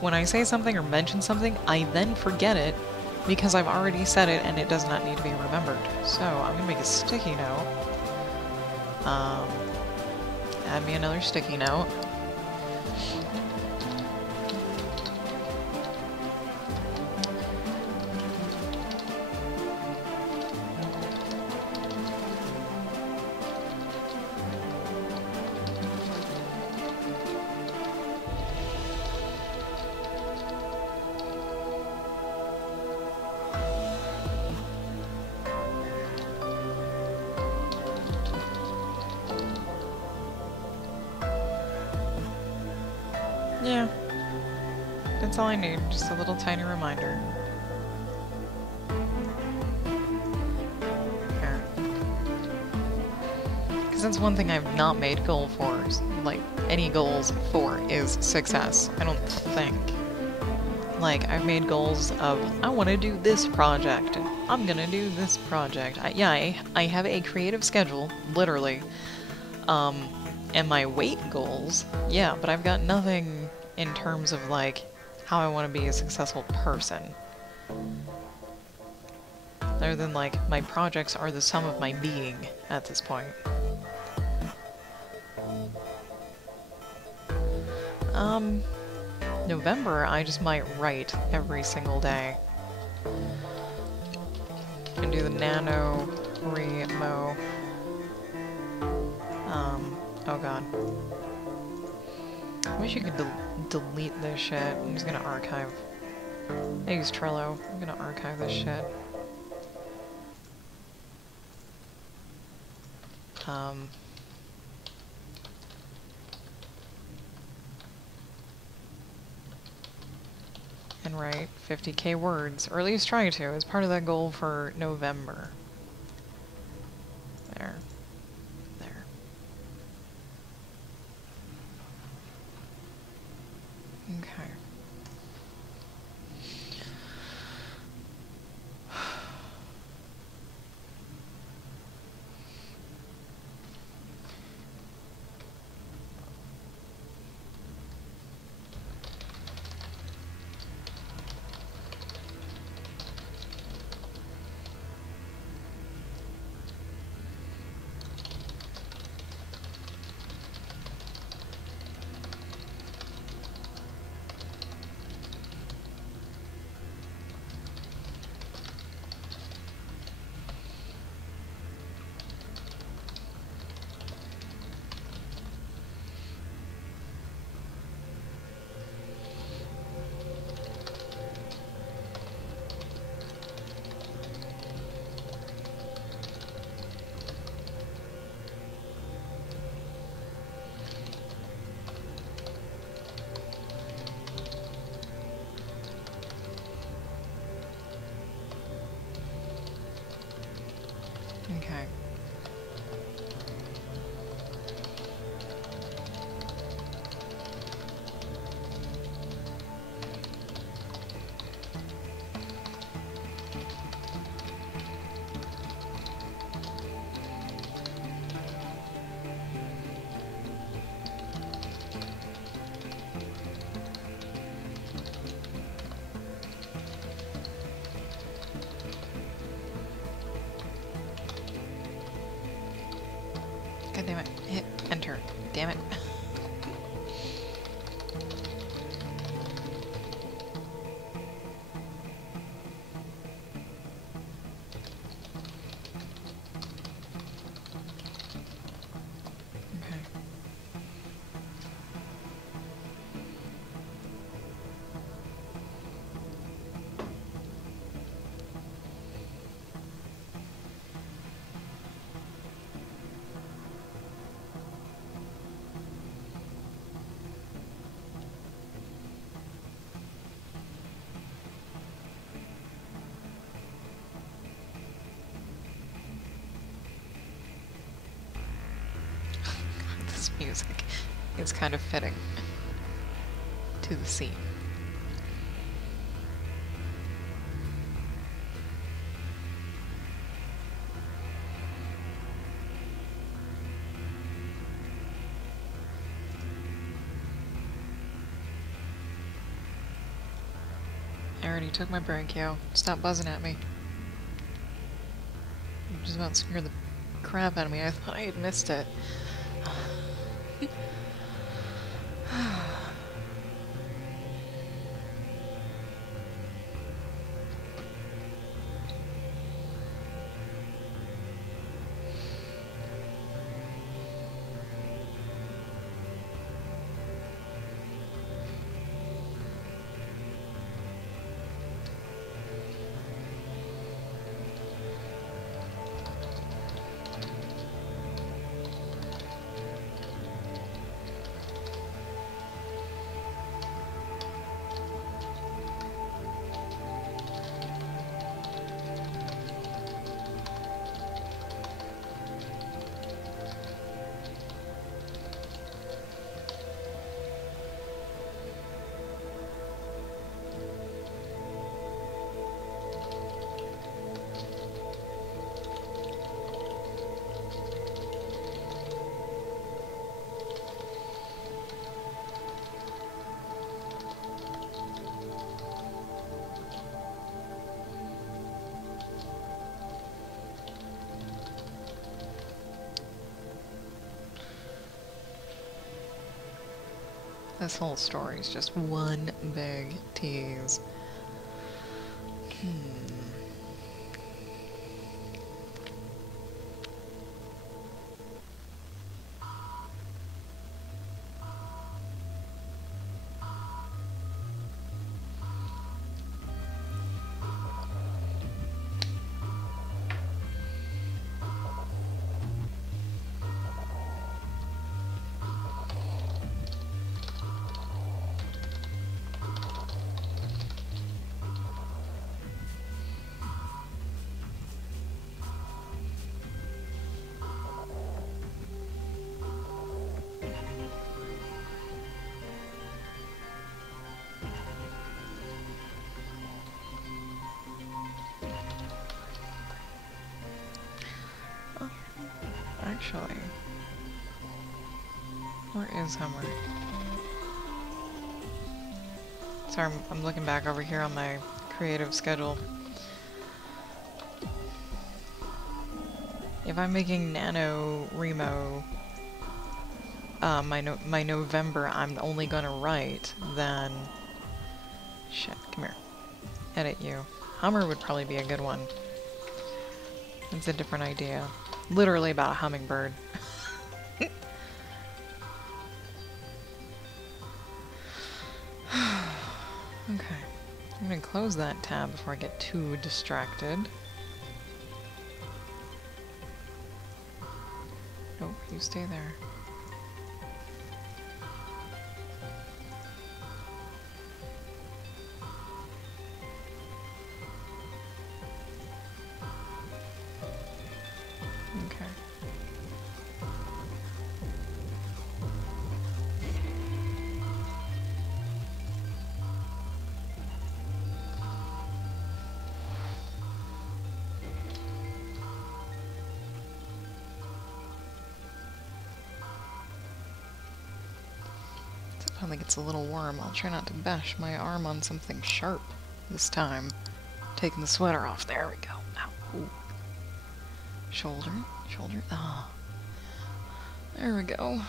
when I say something or mention something, I then forget it because I've already said it and it does not need to be remembered. So, I'm gonna make a sticky note. Add me another sticky note. Yeah, that's all I need, just a little tiny reminder. Here. Because that's one thing I've not made goal for, like, any goals for, is success, I don't think. Like, I've made goals of, I want to do this project, and I'm gonna do this project. I have a creative schedule, literally. And my weight goals, yeah, but I've got nothing in terms of, like, how I want to be a successful person. Other than, like, my projects are the sum of my being at this point. November, I just might write every single day. And do the nano remo. Oh god. I wish you could delete this shit. I'm just gonna archive. I use Trello. I'm gonna archive this shit. And write 50k words, or at least try to, as part of that goal for November. There. There. Okay. Okay. God damn it. Hit enter. Damn it. music is kind of fitting to the scene. I already took my break, yo. Stop buzzing at me. You're just about to scare the crap out of me. I thought I had missed it. This whole story is just one big tease. Actually, where is Hummer? Sorry, I'm looking back over here on my creative schedule. If I'm making NaNoWriMo my November, I'm only gonna write, then... Shit, come here. Edit you. Hummer would probably be a good one. It's a different idea. Literally about a hummingbird. Okay. I'm gonna close that tab before I get too distracted. Nope, you stay there. Okay. I think it's a little warm. I'll try not to bash my arm on something sharp this time. Taking the sweater off. There we go. Ow. Ooh. Shoulder. Shoulder. Ah. There we go.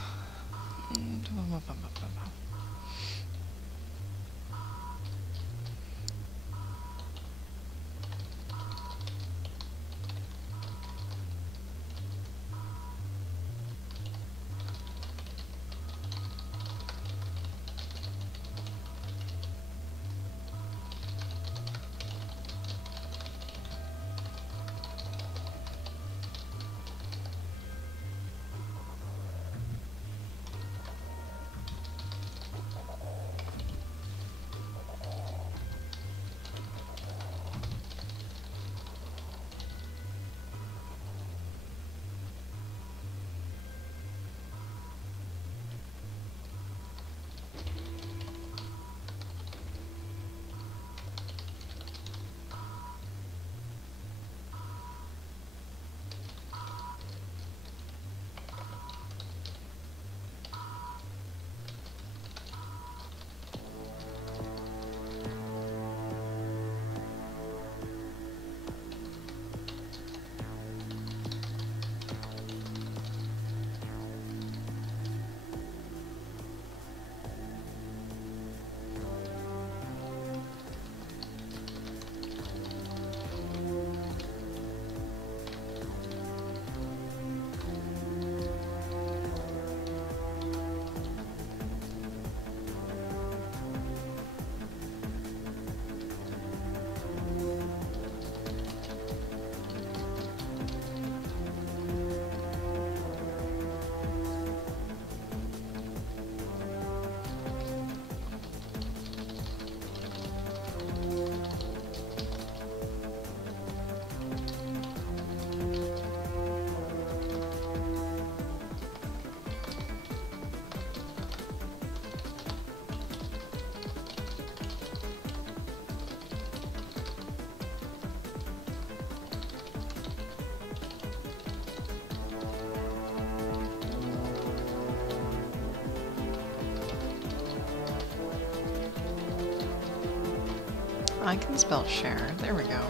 I can spell share. There we go.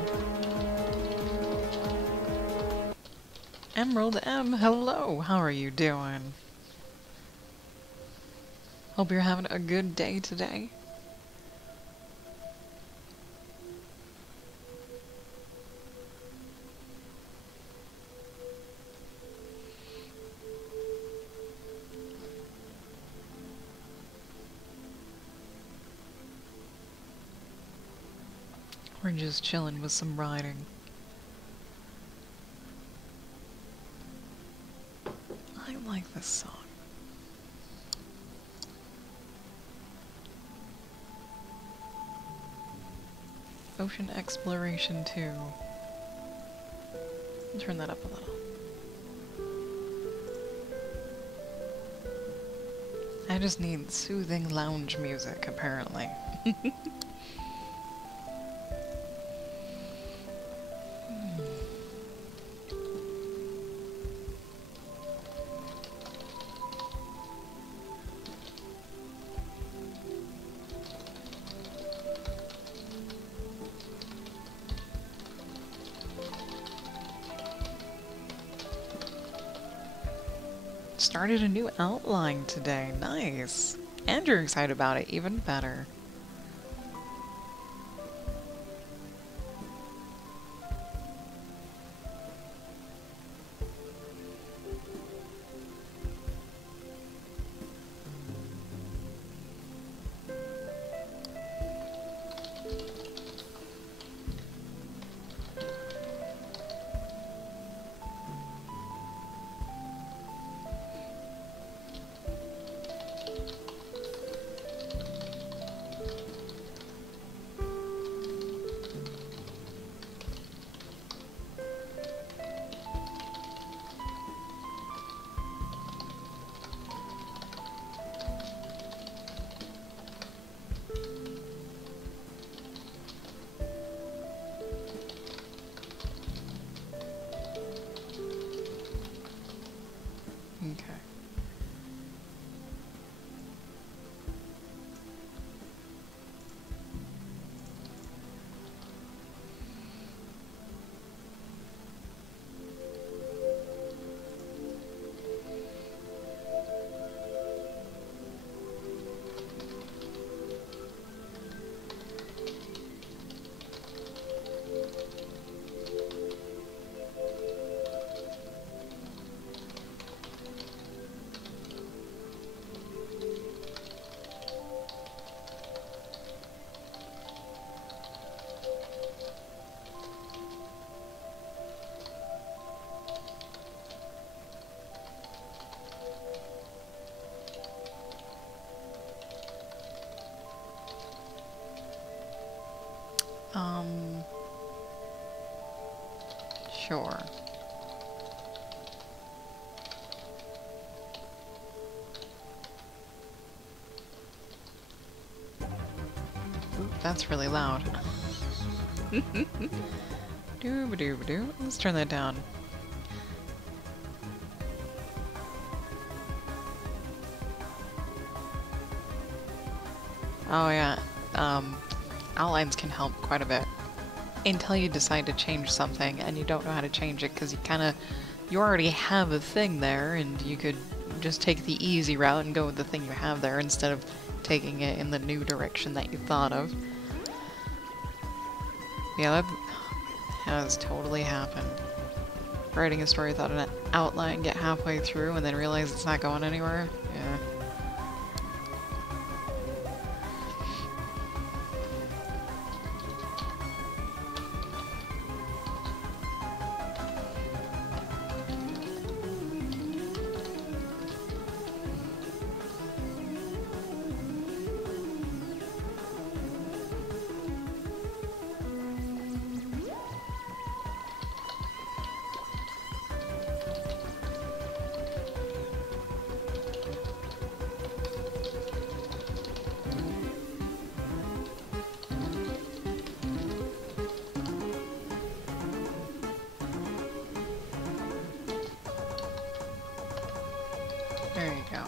Emerald M, hello! How are you doing? Hope you're having a good day today. We're just chilling with some writing. I like this song. Ocean Exploration 2. Turn that up a little. I just need soothing lounge music, apparently. Started a new outline today. Nice. And you're excited about it. Even better. Okay. Sure. Ooh, that's really loud. Doo-ba-doo-ba-doo. Let's turn that down. Oh yeah, outlines can help quite a bit. Until you decide to change something and you don't know how to change it because you already have a thing there and you could just take the easy route and go with the thing you have there instead of taking it in the new direction that you thought of. Yeah, that has totally happened. Writing a story without an outline, get halfway through and then realize it's not going anywhere. Yeah. There you go.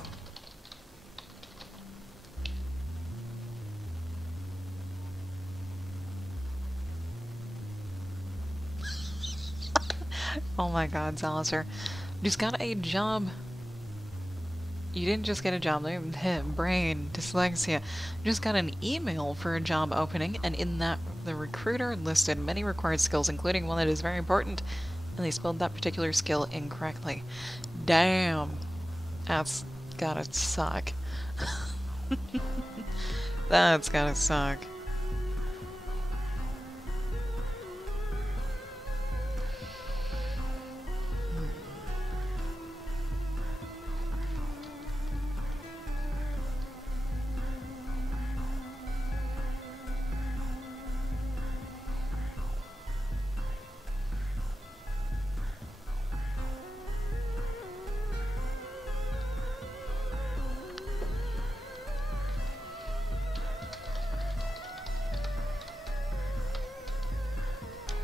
Oh my god, Salazar. Just got a job. You didn't just get a job, brain, dyslexia. Just got an email for a job opening, and in that, the recruiter listed many required skills, including one that is very important, and they spelled that particular skill incorrectly. Damn. That's gotta suck. That's gotta suck.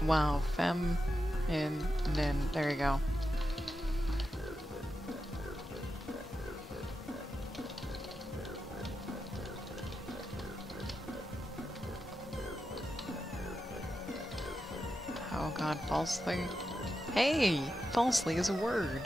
Wow, fem in nin. There you go. Oh god, falsely. Hey! Falsely is a word.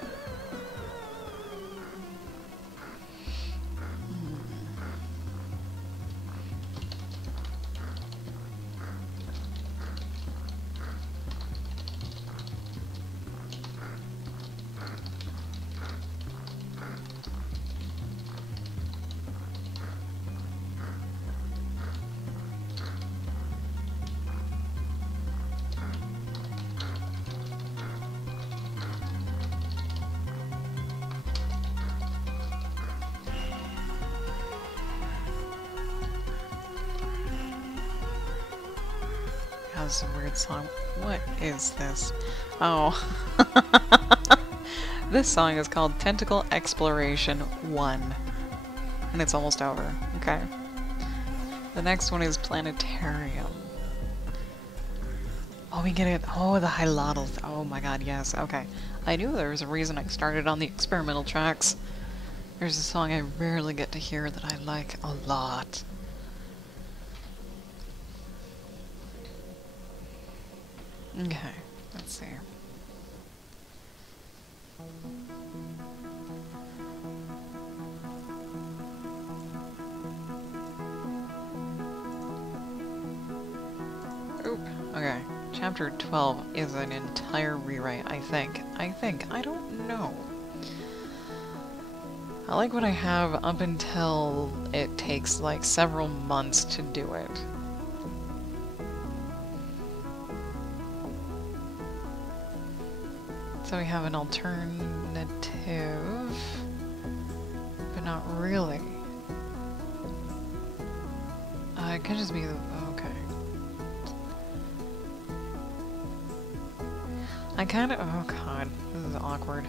That's a weird song. What is this? Oh. This song is called Tentacle Exploration 1. And it's almost over. Okay. The next one is Planetarium. Oh, we get it. Oh, the Hylottles. Oh my god, yes. Okay. I knew there was a reason I started on the experimental tracks. There's a song I rarely get to hear that I like a lot. Okay, let's see. Oop. Okay. Chapter 12 is an entire rewrite, I think. I don't know. I like what I have up until it takes like several months to do it. So we have an alternative, but not really. It could just be the... okay. I kind of... oh god, this is awkward.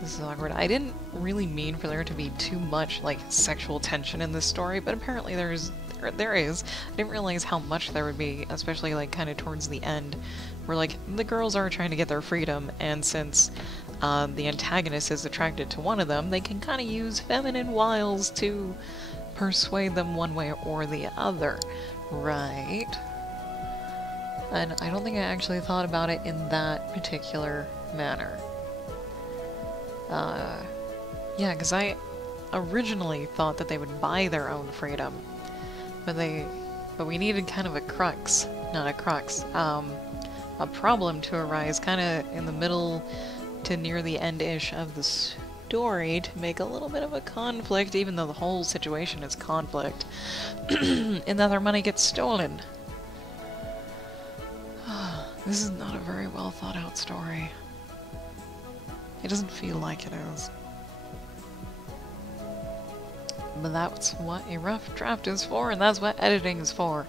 This is awkward. I didn't really mean for there to be too much, like, sexual tension in this story, but apparently there is. I didn't realize how much there would be, especially, like, kind of towards the end, where, like, the girls are trying to get their freedom, and since the antagonist is attracted to one of them, they can kind of use feminine wiles to persuade them one way or the other. Right? And I don't think I actually thought about it in that particular manner. Yeah, because I originally thought that they would buy their own freedom, but we needed kind of a crux, not a crux, a problem to arise kind of in the middle to near the end-ish of the story to make a little bit of a conflict, even though the whole situation is conflict, in that their money gets stolen. This is not a very well thought out story. It doesn't feel like it is. But that's what a rough draft is for, and that's what editing is for.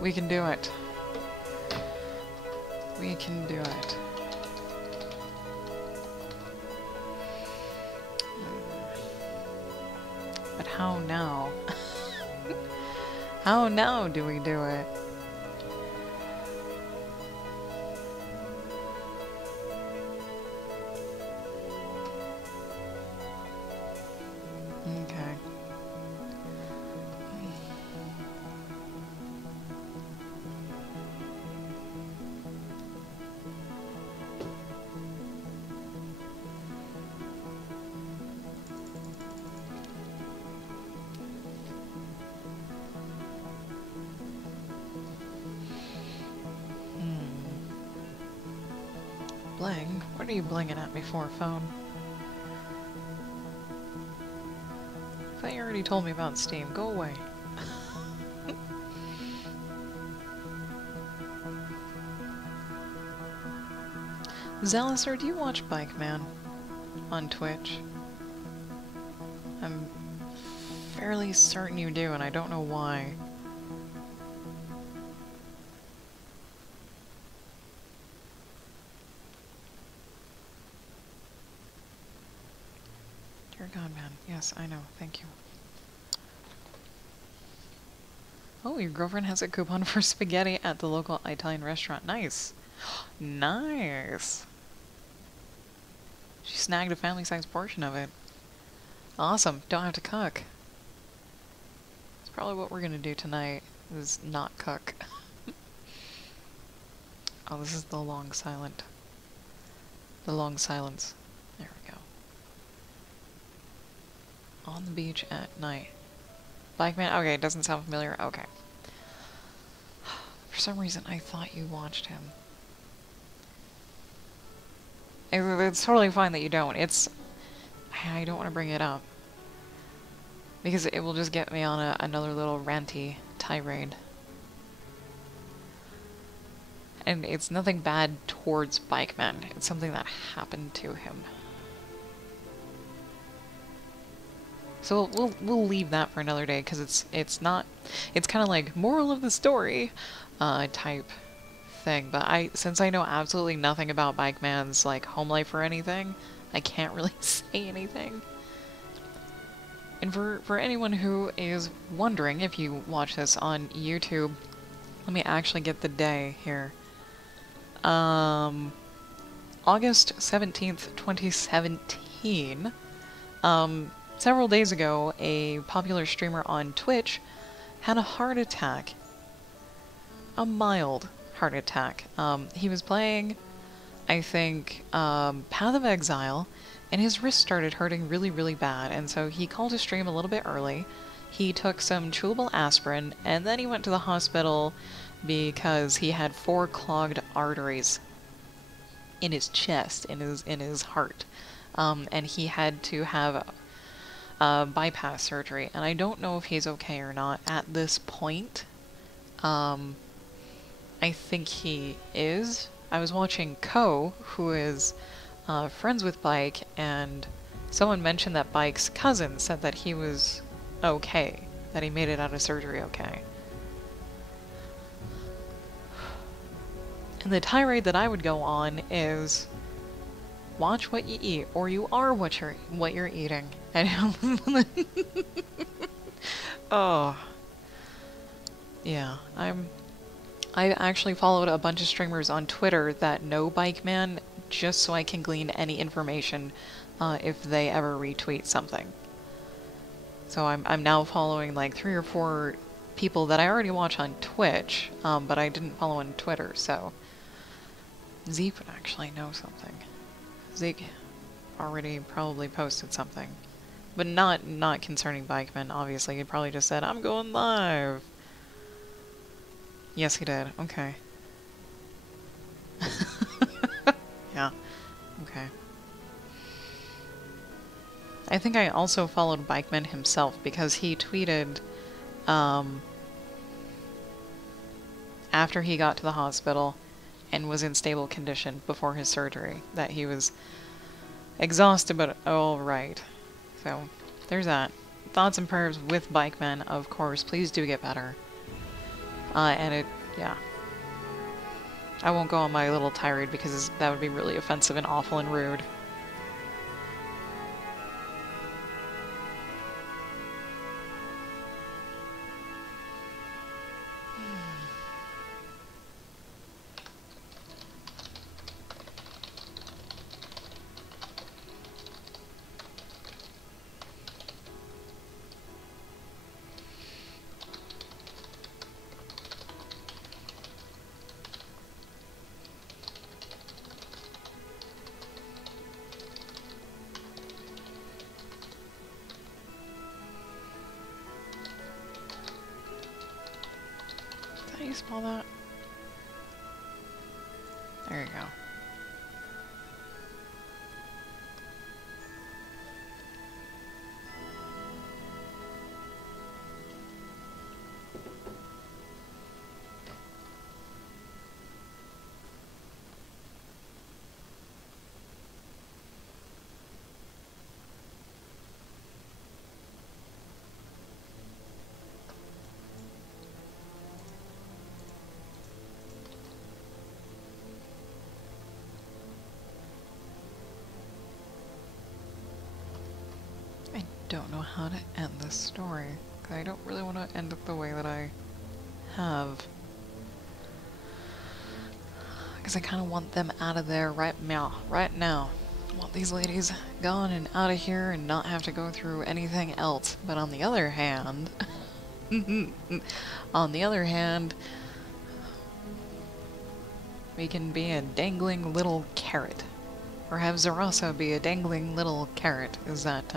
We can do it. We can do it. But how now? How now do we do it? Okay. What are you blinging at me for, phone? I thought you already told me about Steam. Go away. Zealousor, do you watch Bike Man on Twitch? I'm fairly certain you do, and I don't know why. Dear God, man. Yes, I know. Thank you. Oh, your girlfriend has a coupon for spaghetti at the local Italian restaurant. Nice. Nice. She snagged a family-sized portion of it. Awesome. Don't have to cook. That's probably what we're gonna do tonight, is not cook. Oh, this is the long silent. The long silence. There we go. On the beach at night. Bike Man? Okay, it doesn't sound familiar. Okay. For some reason, I thought you watched him. It's totally fine that you don't. I don't want to bring it up. Because it will just get me on another little ranty tirade. And it's nothing bad towards Bike Man. It's something that happened to him. So we'll leave that for another day, because it's kind of like moral of the story type thing. But since I know absolutely nothing about Bike Man's like home life or anything, I can't really say anything. And for anyone who is wondering, if you watch this on YouTube, let me actually get the day here. August 17th, 2017. Several days ago, a popular streamer on Twitch had a heart attack. A mild heart attack. He was playing, I think, Path of Exile, and his wrist started hurting really, really bad, and so he called his stream a little bit early. He took some chewable aspirin, and then he went to the hospital because he had 4 clogged arteries in his chest, in his heart. And he had to have bypass surgery, and I don't know if he's okay or not at this point. I think he is. I was watching Ko, who is friends with Bike, and someone mentioned that Bike's cousin said that he was okay, that he made it out of surgery okay. And the tirade that I would go on is, watch what you eat, or you are what you're eating. Oh. Yeah, I actually followed a bunch of streamers on Twitter that know Bike Man, just so I can glean any information if they ever retweet something. So I'm now following like 3 or 4 people that I already watch on Twitch, but I didn't follow on Twitter, so Zeke would actually know something. Zeke already probably posted something. But not concerning Bikeman, obviously. He probably just said, I'm going live. Yes, he did. Okay. Yeah. Okay. I think I also followed Bikeman himself because he tweeted, after he got to the hospital and was in stable condition before his surgery, that he was exhausted but alright. So, there's that. Thoughts and prayers with Bikeman, of course. Please do get better. Yeah. I won't go on my little tirade because that would be really offensive and awful and rude. How do you spell that? There you go. don't know how to end this story. I don't really want to end it the way that I have. Because I kind of want them out of there right now. Right now. I want these ladies gone and out of here and not have to go through anything else. But on the other hand... on the other hand... we can be a dangling little carrot. Or have Zarasa be a dangling little carrot. Is that,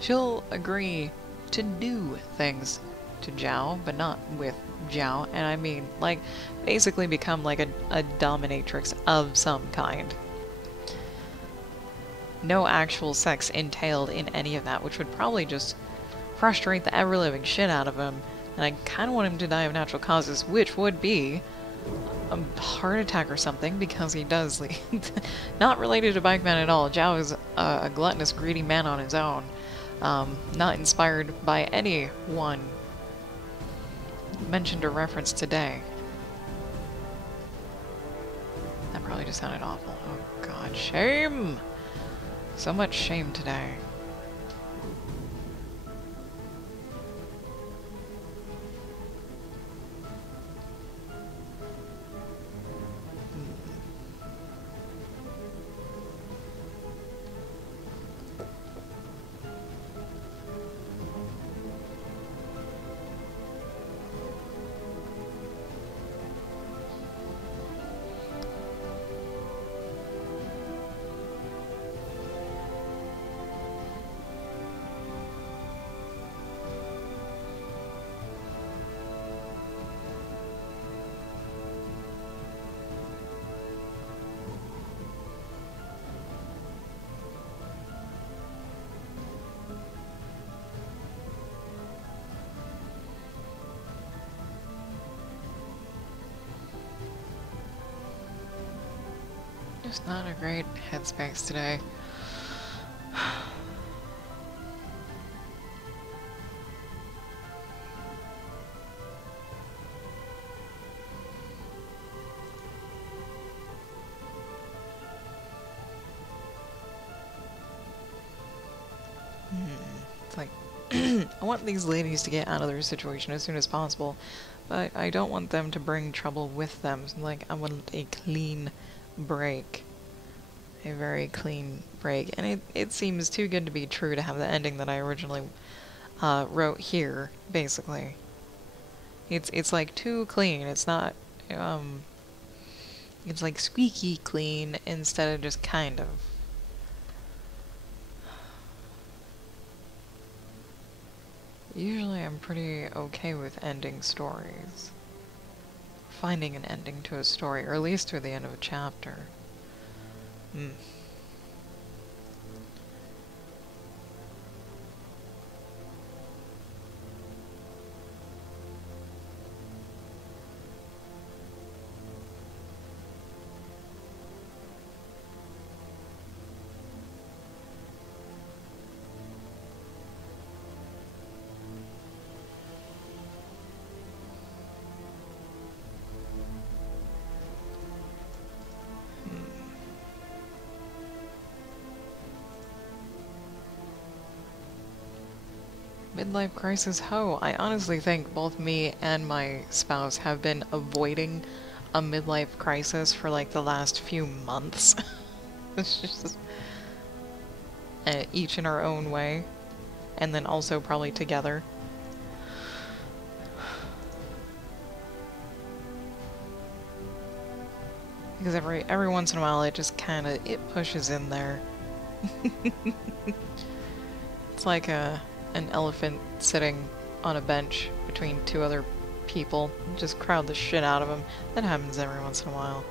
she'll agree to do things to Zhao, but not with Zhao. And I mean, like, basically become like a dominatrix of some kind. No actual sex entailed in any of that, which would probably just frustrate the ever-living shit out of him. And I kind of want him to die of natural causes, which would be a heart attack or something, because he does lead. Not related to Bike Man at all. Zhao is a gluttonous, greedy man on his own. Not inspired by anyone mentioned or referenced today. That probably just sounded awful. Oh god, shame! So much shame today. Just not a great headspace today. It's like, I want these ladies to get out of their situation as soon as possible, but I don't want them to bring trouble with them. Like, I want a clean break. A very clean break. And it seems too good to be true to have the ending that I originally wrote here, basically. It's like too clean. It's not, it's like squeaky clean instead of just kind of. Usually I'm pretty okay with ending stories. Finding an ending to a story, or at least through the end of a chapter. Hmm. Midlife crisis ho. I honestly think both me and my spouse have been avoiding a midlife crisis for like the last few months. It's just each in our own way, and then also probably together. Because every once in a while it just kinda pushes in there. It's like an elephant sitting on a bench between two other people. Just crowd the shit out of them. That happens every once in a while.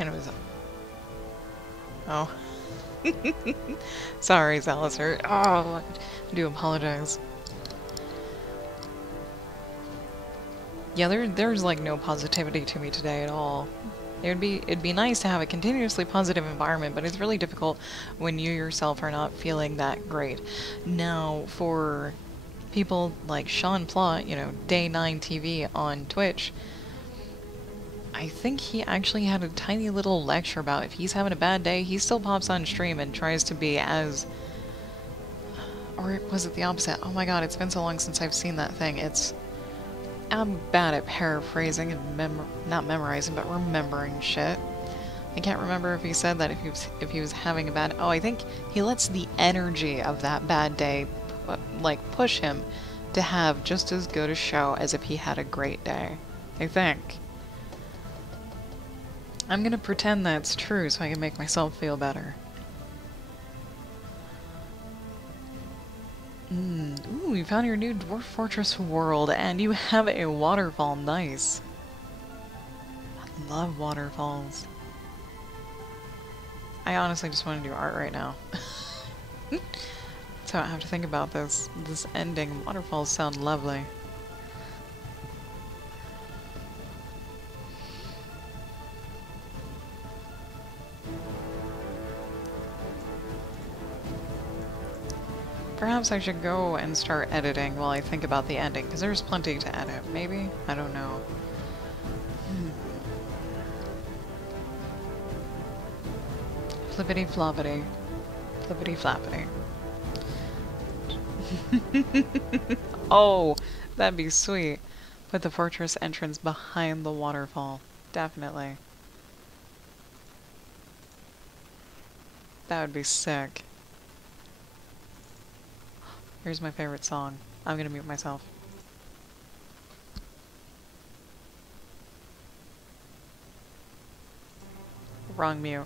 And it was... Oh. Sorry, Salazar. Oh, I do apologize. Yeah, there's like no positivity to me today at all. It'd be nice to have a continuously positive environment, but it's really difficult when you yourself are not feeling that great. Now, for people like Sean Plot, you know, Day 9 TV on Twitch, I think he actually had a tiny little lecture about if he's having a bad day, he still pops on stream and tries to be as... Or was it the opposite? Oh my god, it's been so long since I've seen that thing. I'm bad at paraphrasing and not memorizing, but remembering shit. I can't remember if he said that if he was having a bad... Oh, I think he lets the energy of that bad day, like, push him to have just as good a show as if he had a great day. I think. I'm gonna pretend that's true so I can make myself feel better. Ooh, you found your new Dwarf Fortress world, and you have a waterfall. Nice. I love waterfalls. I honestly just want to do art right now. So I have to think about this ending. Waterfalls sound lovely. Perhaps I should go and start editing while I think about the ending, because there's plenty to edit. Maybe? I don't know. Flippity floppity. Flippity flappity. Oh, that'd be sweet. Put the fortress entrance behind the waterfall. Definitely. That would be sick. Here's my favorite song. I'm gonna mute myself. Wrong mute.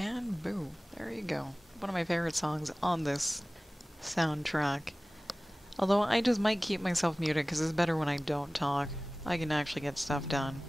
And boo, there you go. One of my favorite songs on this soundtrack. Although I just might keep myself muted because it's better when I don't talk. I can actually get stuff done.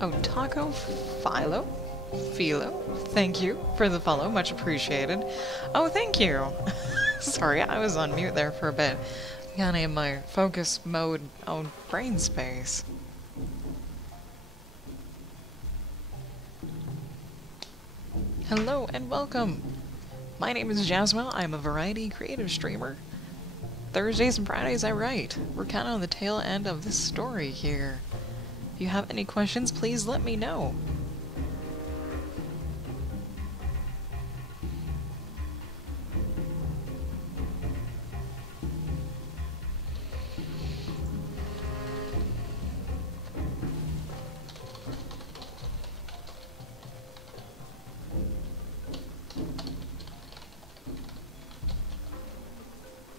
Oh, Taco Philo? Philo? Thank you for the follow, much appreciated. Oh, thank you! Sorry, I was on mute there for a bit. Kinda in my focus mode on brain space. Hello and welcome! My name is Jasmo, I'm a variety creative streamer. Thursdays and Fridays I write. We're kinda on the tail end of this story here. If you have any questions, please let me know.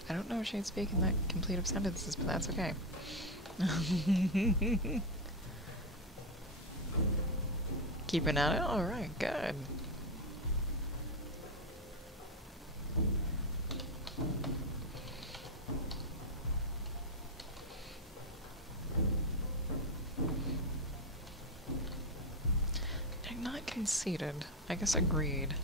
I don't know if she'd speak in that complete of sentences, but that's okay. Keeping at it? Alright, good. I'm not conceited. I guess agreed.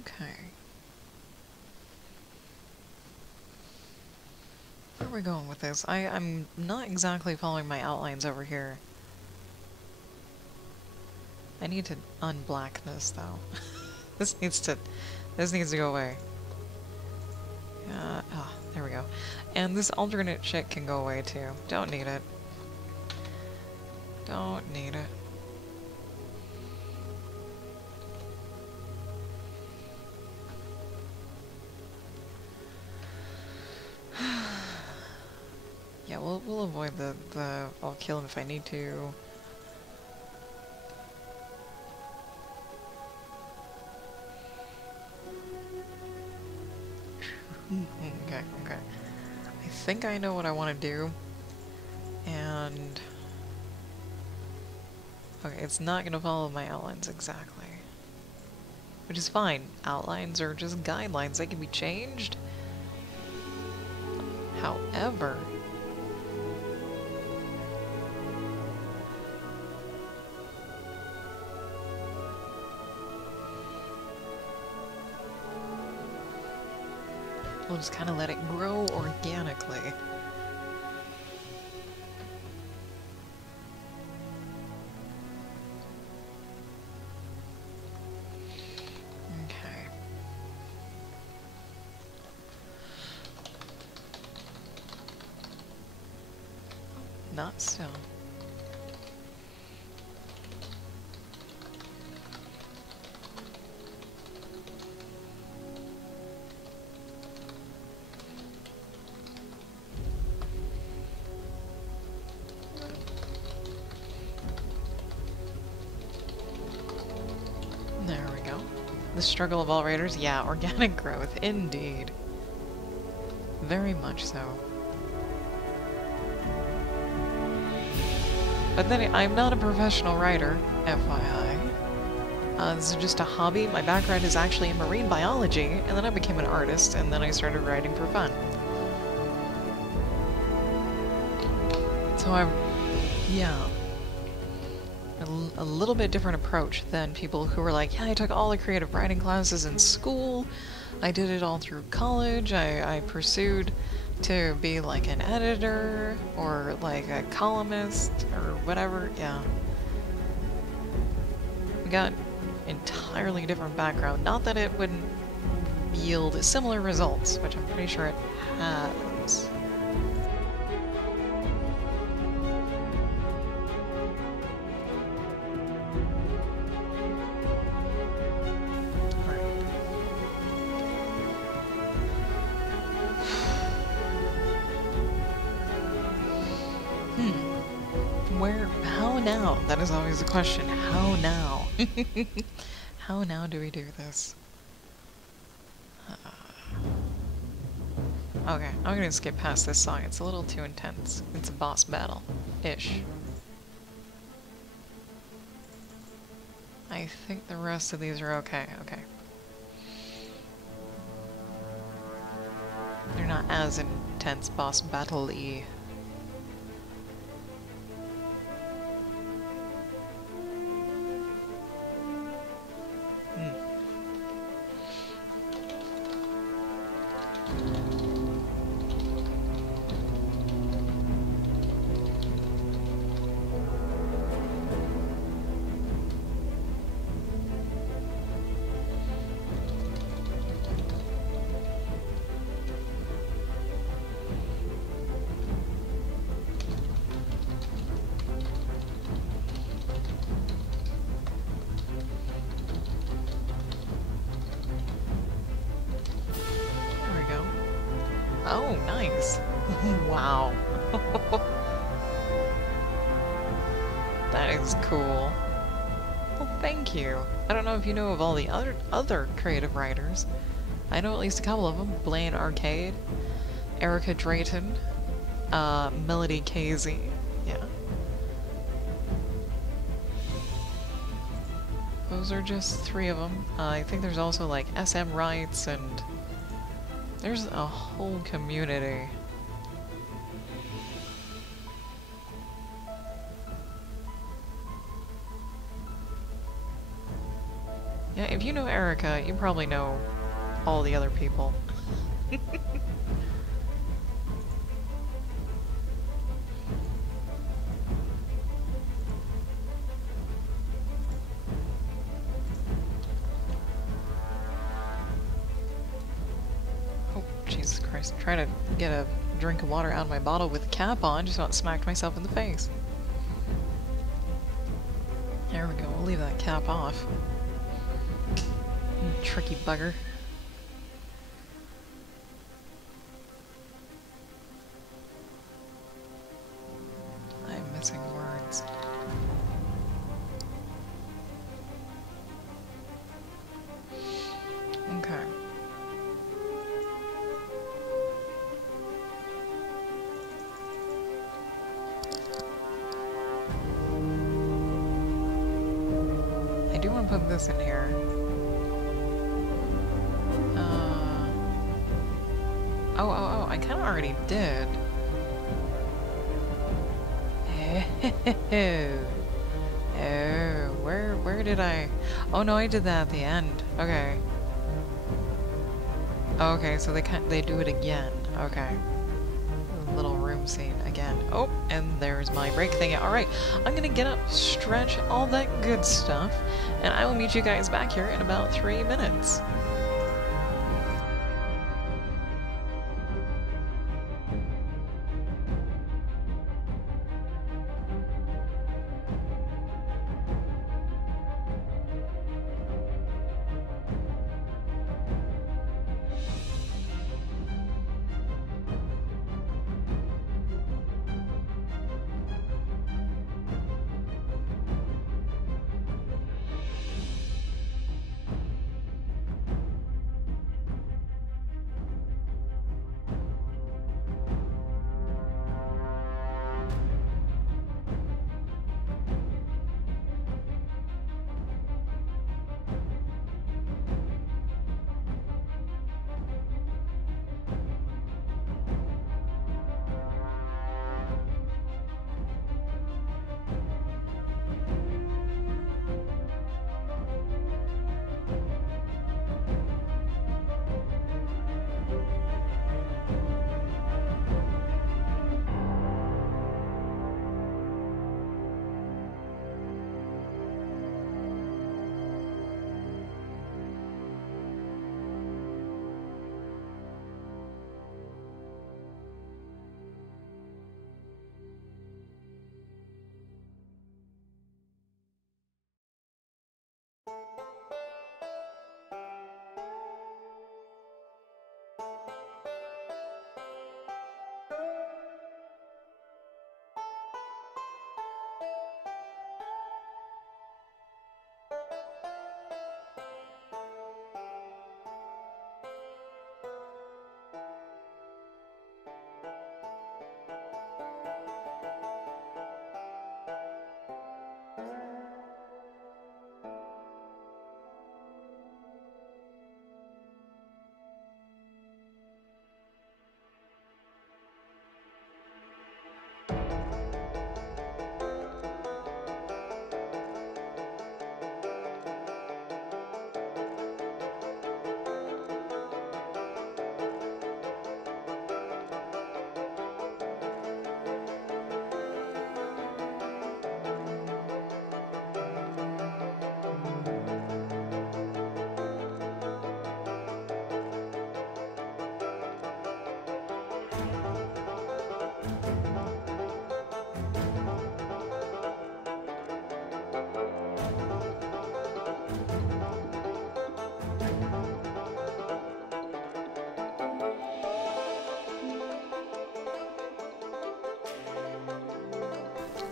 Okay. Where are we going with this? I'm not exactly following my outlines over here. I need to unblack this though. This needs to go away. There we go. And this alternate shit can go away too. Don't need it. Don't need it. Yeah, we'll avoid the I'll kill him if I need to. Okay. I think I know what I want to do. And okay, it's not gonna follow my outlines exactly. Which is fine. Outlines are just guidelines, they can be changed. However, we'll just kind of let it grow organically. Okay. Not still. There we go. The struggle of all raiders? Yeah, organic growth, indeed. Very much so. But then I'm not a professional writer, FYI. This is just a hobby. My background is actually in marine biology, and then I became an artist, and then I started writing for fun. So yeah. A little bit different approach than people who were like, yeah, I took all the creative writing classes in school, I did it all through college, I pursued to be like an editor, or like a columnist, or whatever, yeah. We got entirely different background. Not that it wouldn't yield similar results, which I'm pretty sure it has. nice. How now? That is always the question. How now? How now do we do this? Okay, I'm gonna skip past this song. It's a little too intense. It's a boss battle-ish. I think the rest of these are okay. Okay. They're not as intense boss battle-y. Oh, nice. Wow. That is cool. Well, thank you. I don't know if you know of all the other creative writers. I know at least a couple of them. Blaine Arcade, Erica Drayton, Melody Casey. Yeah. Those are just 3 of them. I think there's also like SM Rights and there's a whole community. Yeah, if you know Erica, you probably know all the other people. Jesus Christ, I'm trying to get a drink of water out of my bottle with the cap on, just about smacked myself in the face. There we go, we'll leave that cap off. You tricky bugger. I'm missing words. Okay. I do want to put this in here. Oh, I kind of already did. Oh, where did I? Oh no, I did that at the end. Okay. Okay, so they do it again. Okay. Little room scene again. Oh, and there's my break thing. Alright, I'm gonna get up, stretch, all that good stuff, and I will meet you guys back here in about 3 minutes.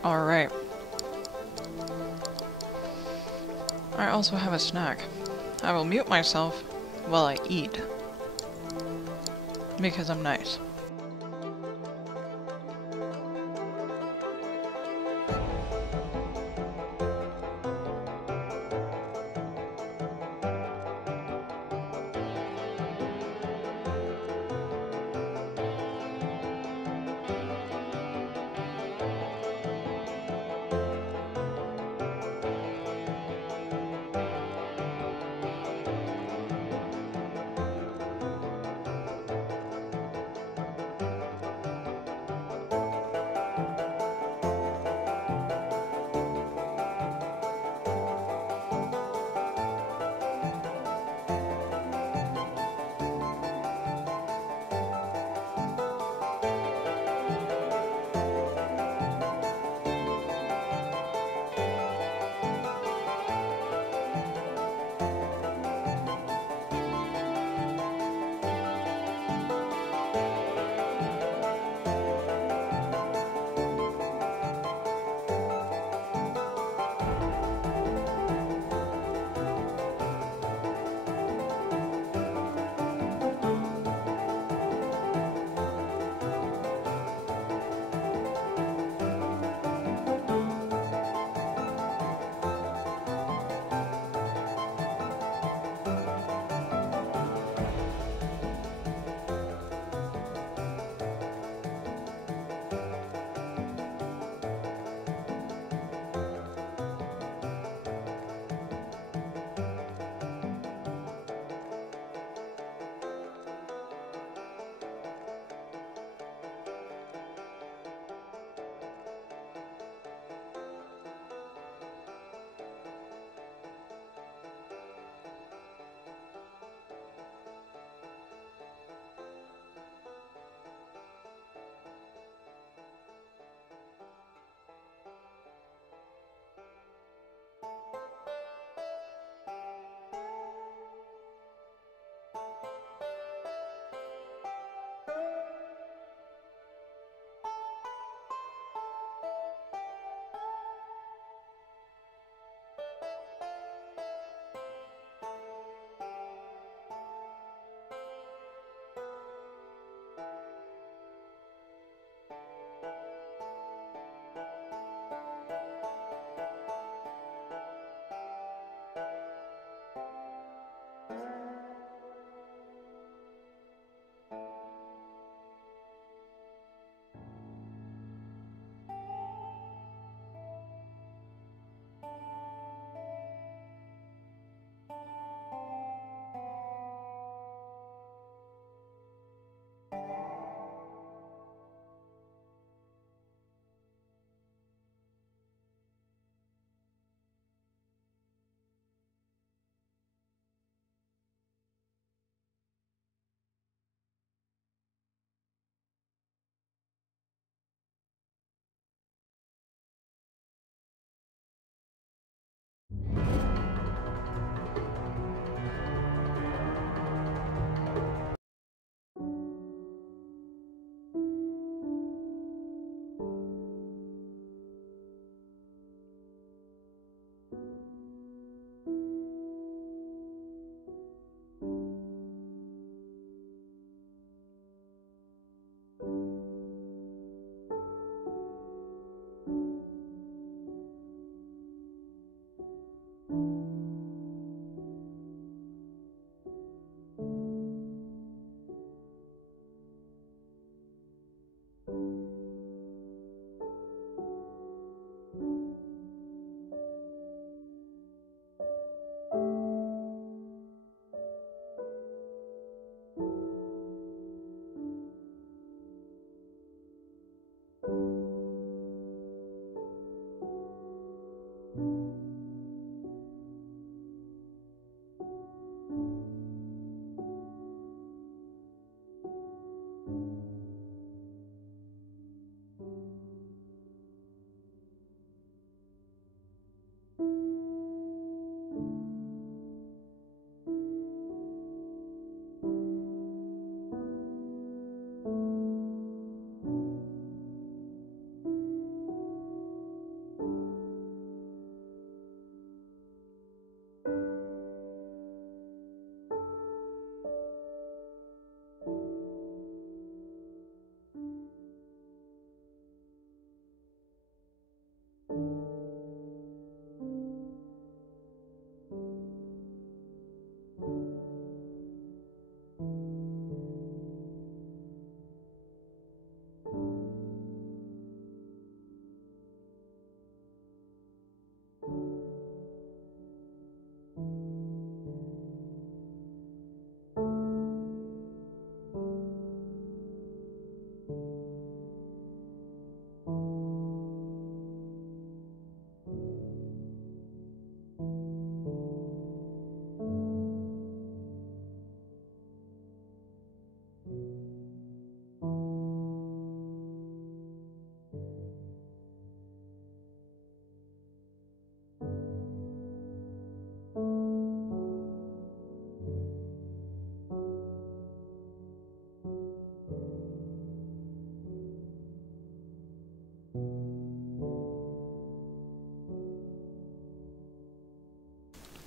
Alright. I also have a snack. I will mute myself while I eat. Because I'm nice.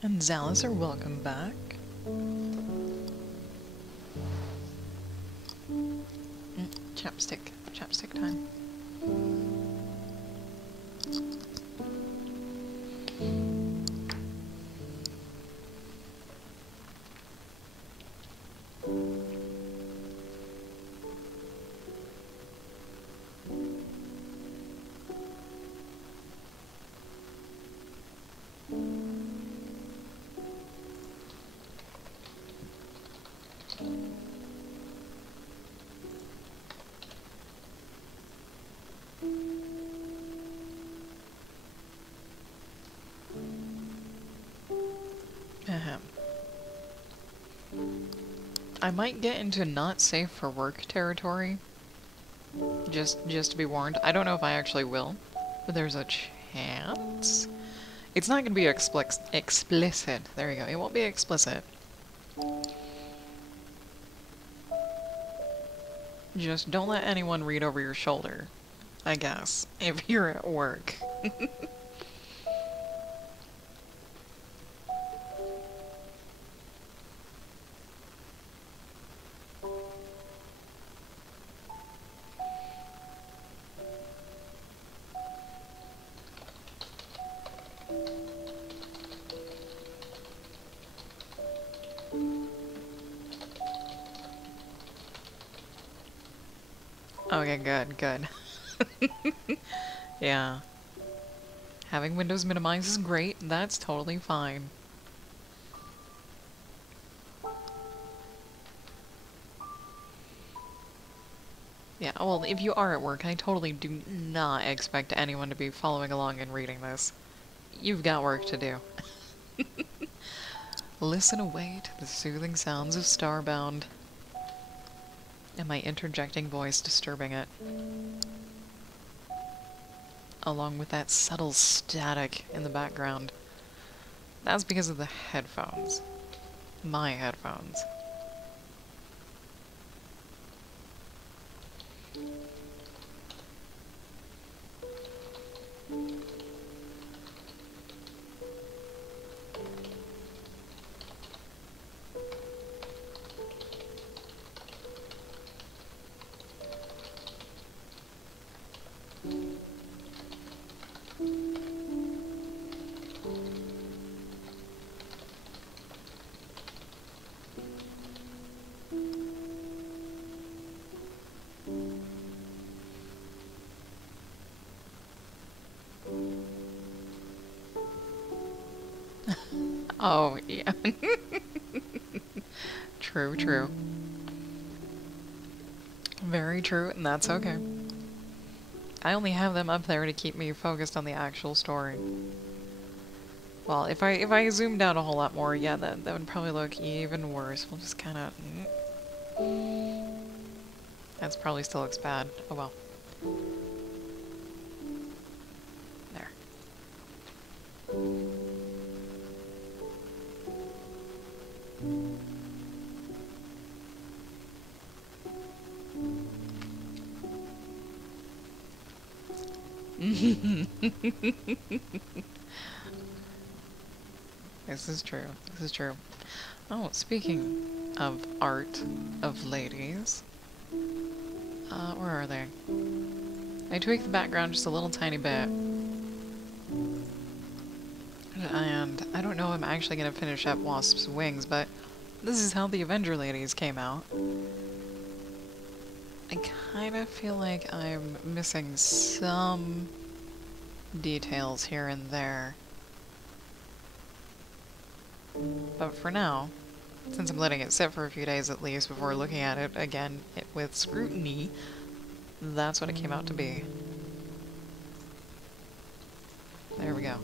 And Zalicer, welcome back. Chapstick. Chapstick time. Ahem. I might get into not safe for work territory. Just to be warned. I don't know if I actually will, but there's a chance. It's not going to be explicit. There you go. It won't be explicit. Just don't let anyone read over your shoulder, I guess, if you're at work. Okay, good. Yeah. Having windows minimized is great. That's totally fine. Yeah, well, if you are at work, I totally do not expect anyone to be following along and reading this. You've got work to do. Listen away to the soothing sounds of Starbound. And my interjecting voice disturbing it. Along with that subtle static in the background. That's because of the headphones. My headphones. Oh, yeah. True. Very true, and that's okay. I only have them up there to keep me focused on the actual story. Well, if I zoomed out a whole lot more, yeah, that would probably look even worse. We'll just kind of... That's probably still looks bad. Oh well. There. This is true. This is true. Oh, speaking of art of ladies. Where are they? I tweaked the background just a little tiny bit. And I don't know if I'm actually going to finish up Wasp's wings, but this is how the Avenger ladies came out. I kind of feel like I'm missing some details here and there. But for now, since I'm letting it sit for a few days at least before looking at it again with scrutiny, that's what it came out to be. There we go.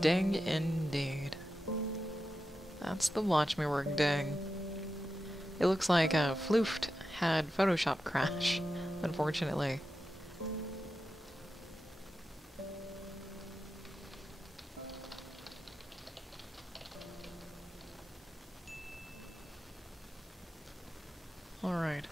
Ding indeed. That's the watch me work ding. It looks like Floofed had Photoshop crash, unfortunately. Alright.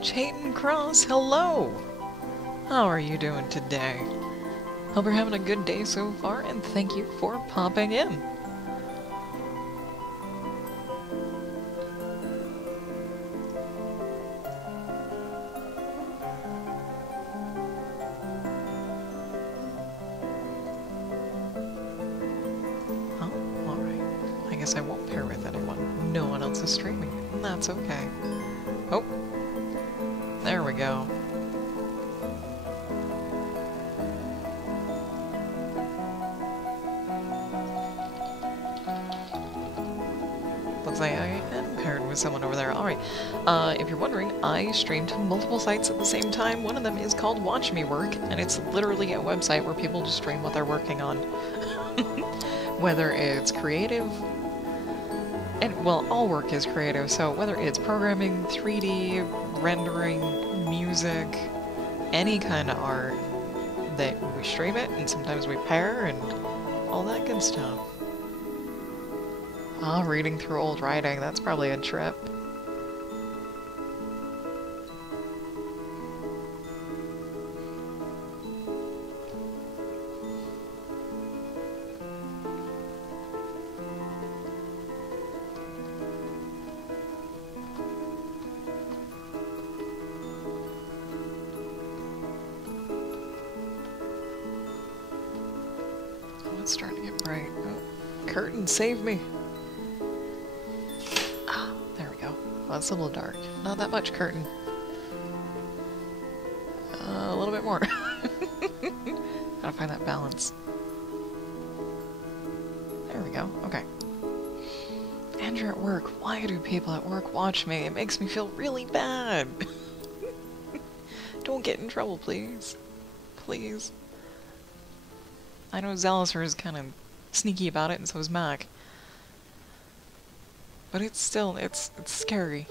Chayton Cross, hello! How are you doing today? Hope you're having a good day so far, and thank you for popping in. Oh, alright. I guess I won't pair with anyone. No one else is streaming, and that's okay. Oh. There we go. Looks like I am paired with someone over there. Alright. If you're wondering, I stream to multiple sites at the same time. One of them is called Watch Me Work, and it's literally a website where people just stream what they're working on. Whether it's creative, and well, all work is creative, so whether it's programming, 3D, rendering, music, any kind of art, that we stream it, and sometimes we pair, and all that good stuff. Ah, reading through old writing, that's probably a trip. It's starting to get bright. Oh, curtain, save me! Ah, there we go. Well, it's a little dark. Not that much curtain. A little bit more. Gotta find that balance. There we go. Okay. Andrew at work. Why do people at work watch me? It makes me feel really bad. Don't get in trouble, please. Please. I know Zaliser is kind of sneaky about it, and so is Mac. But it's still, it's scary.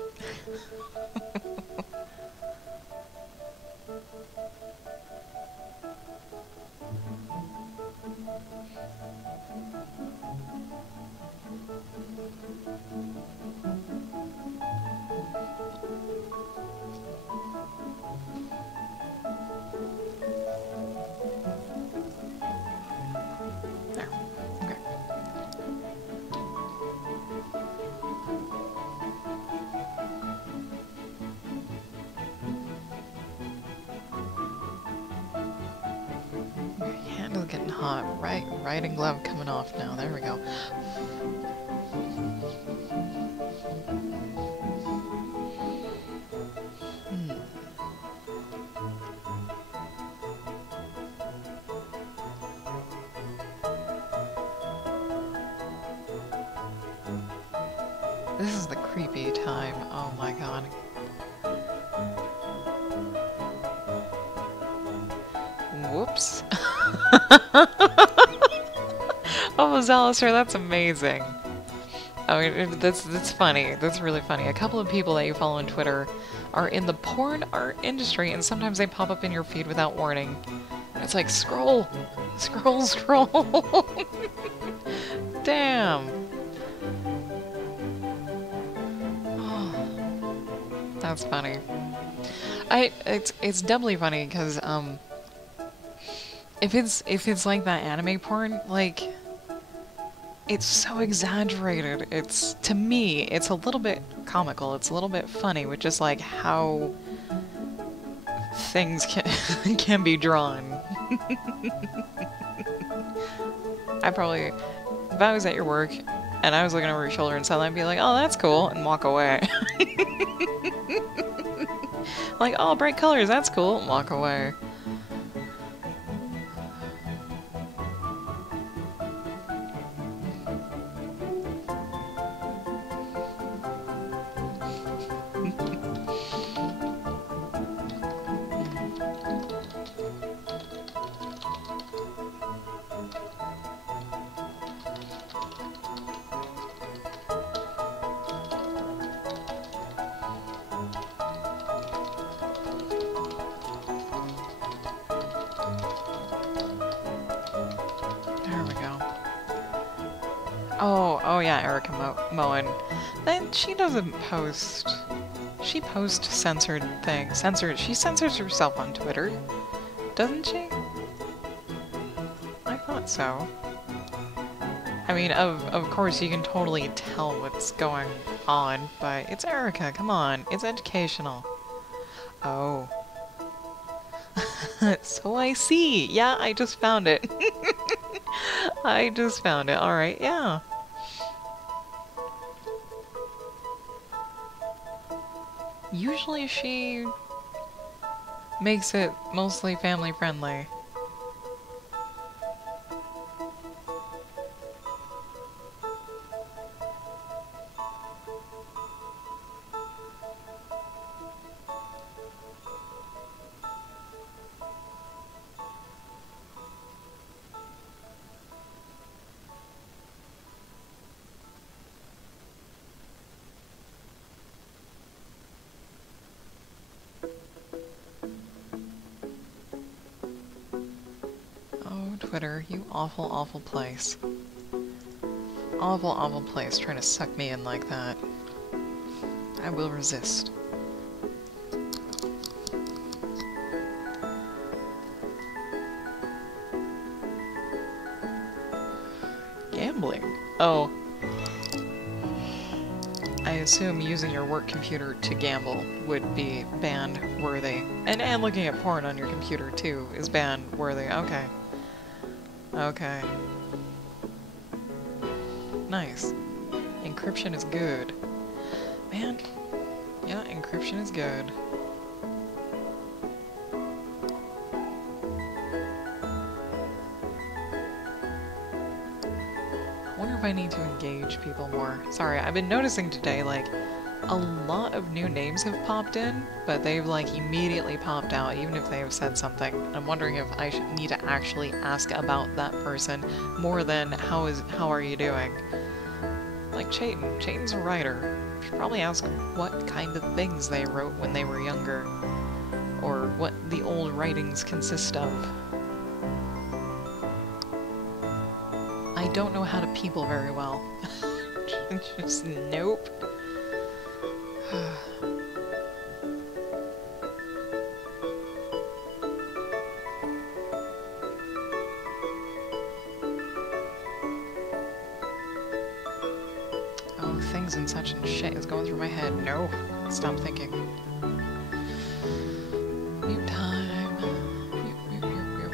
Getting hot. Right, riding glove coming off now. There we go. This is the creepy time. Oh my god. Whoops. Oh, Zalister, that's amazing. I mean, that's funny. That's really funny. A couple of people that you follow on Twitter are in the porn art industry, and sometimes they pop up in your feed without warning. And it's like, scroll! Scroll, scroll! Damn! Oh, that's funny. It's doubly funny, because, if it's like that anime porn, like, it's so exaggerated. It's, to me, it's a little bit comical. It's a little bit funny with just like how things can be drawn. I probably, if I was at your work and I was looking over your shoulder and saw that, I'd be like, oh, that's cool, and walk away. Like, oh, bright colors, that's cool, and walk away. There we go. Oh yeah, Erica Moen. Then she doesn't post. She posts censored things. She censors herself on Twitter, doesn't she? I thought so. I mean, of course you can totally tell what's going on, but it's Erica, come on, it's educational. Oh. So I see. Yeah, I just found it. I just found it. Alright, yeah. Usually she makes it mostly family friendly. Twitter, you awful, awful place. Awful, awful place trying to suck me in like that. I will resist. Gambling? Oh. I assume using your work computer to gamble would be ban-worthy. And looking at porn on your computer, too, is ban-worthy. Okay. Okay. Nice. Encryption is good. Man. Yeah, encryption is good. I wonder if I need to engage people more. Sorry, I've been noticing today, like, a lot of new names have popped in, but they've, like, immediately popped out, even if they have said something. I'm wondering if I need to actually ask about that person more than, how are you doing? Like Chayton. Chayton's a writer. Should probably ask what kind of things they wrote when they were younger, or what the old writings consist of. I don't know how to people very well. Just nope. Oh, things and such and shit is going through my head. No. Stop thinking. Mute time. Mute, mute, mute, mute.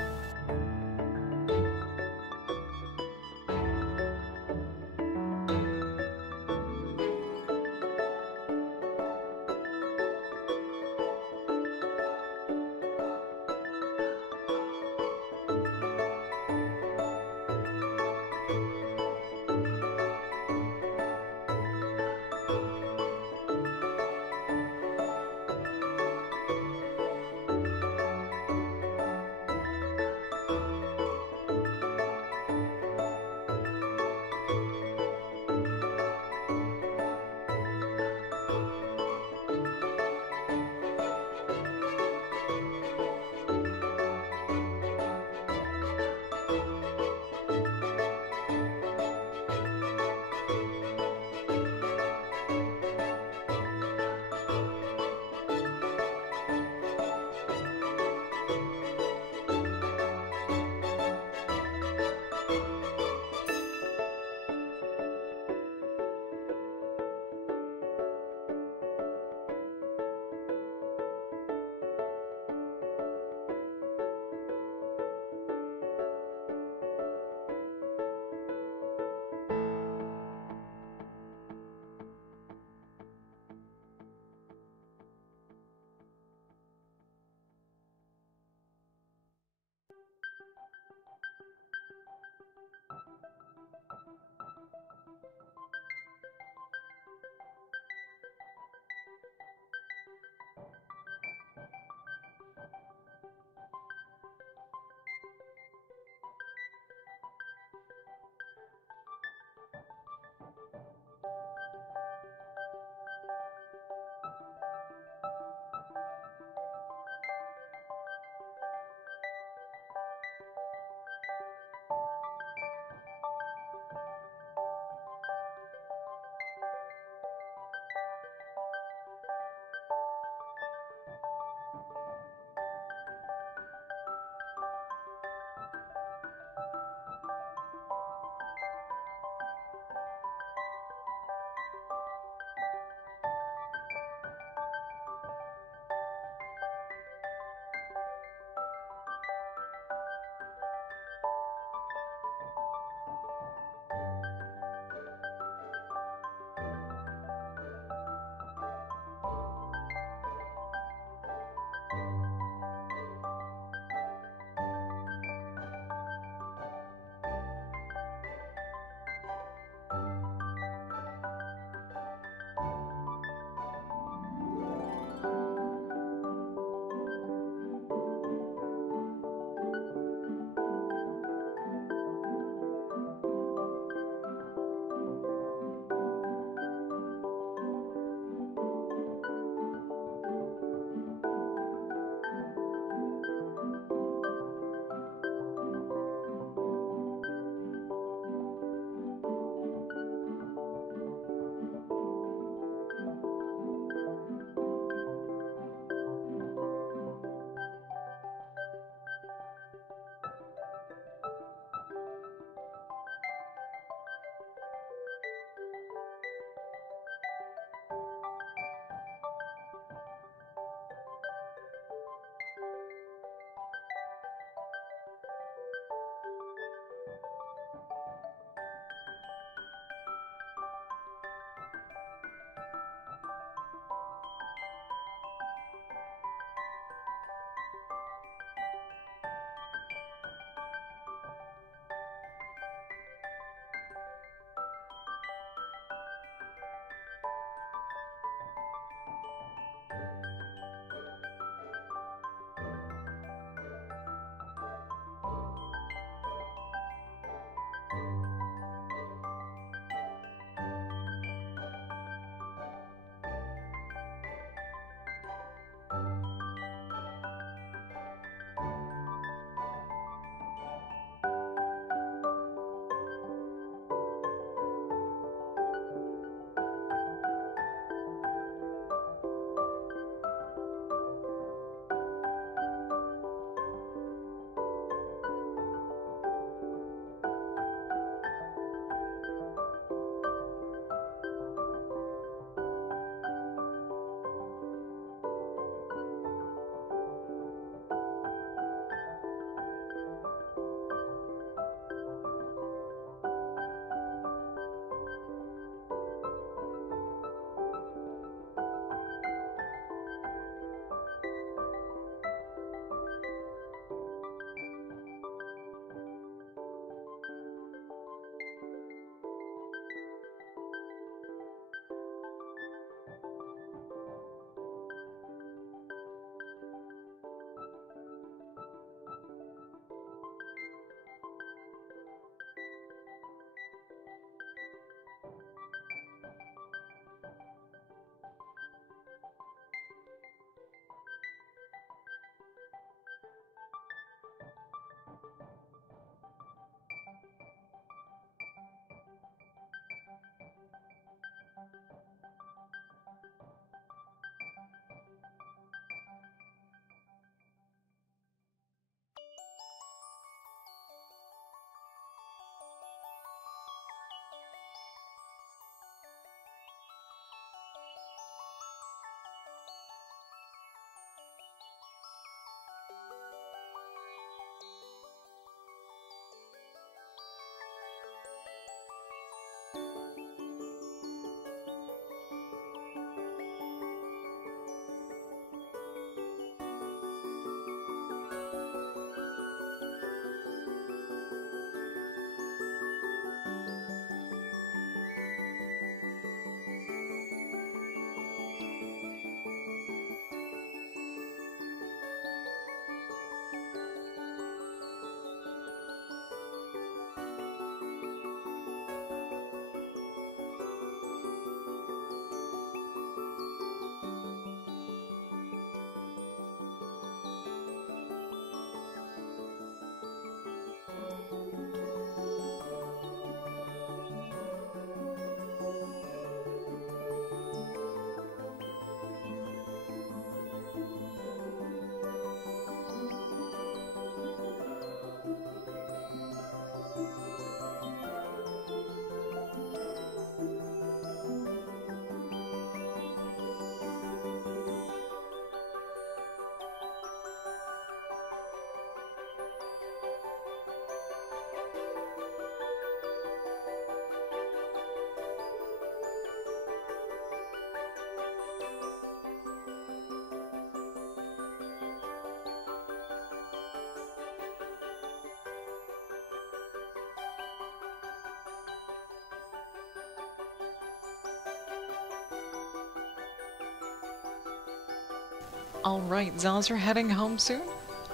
Alright, Zaz, you're heading home soon?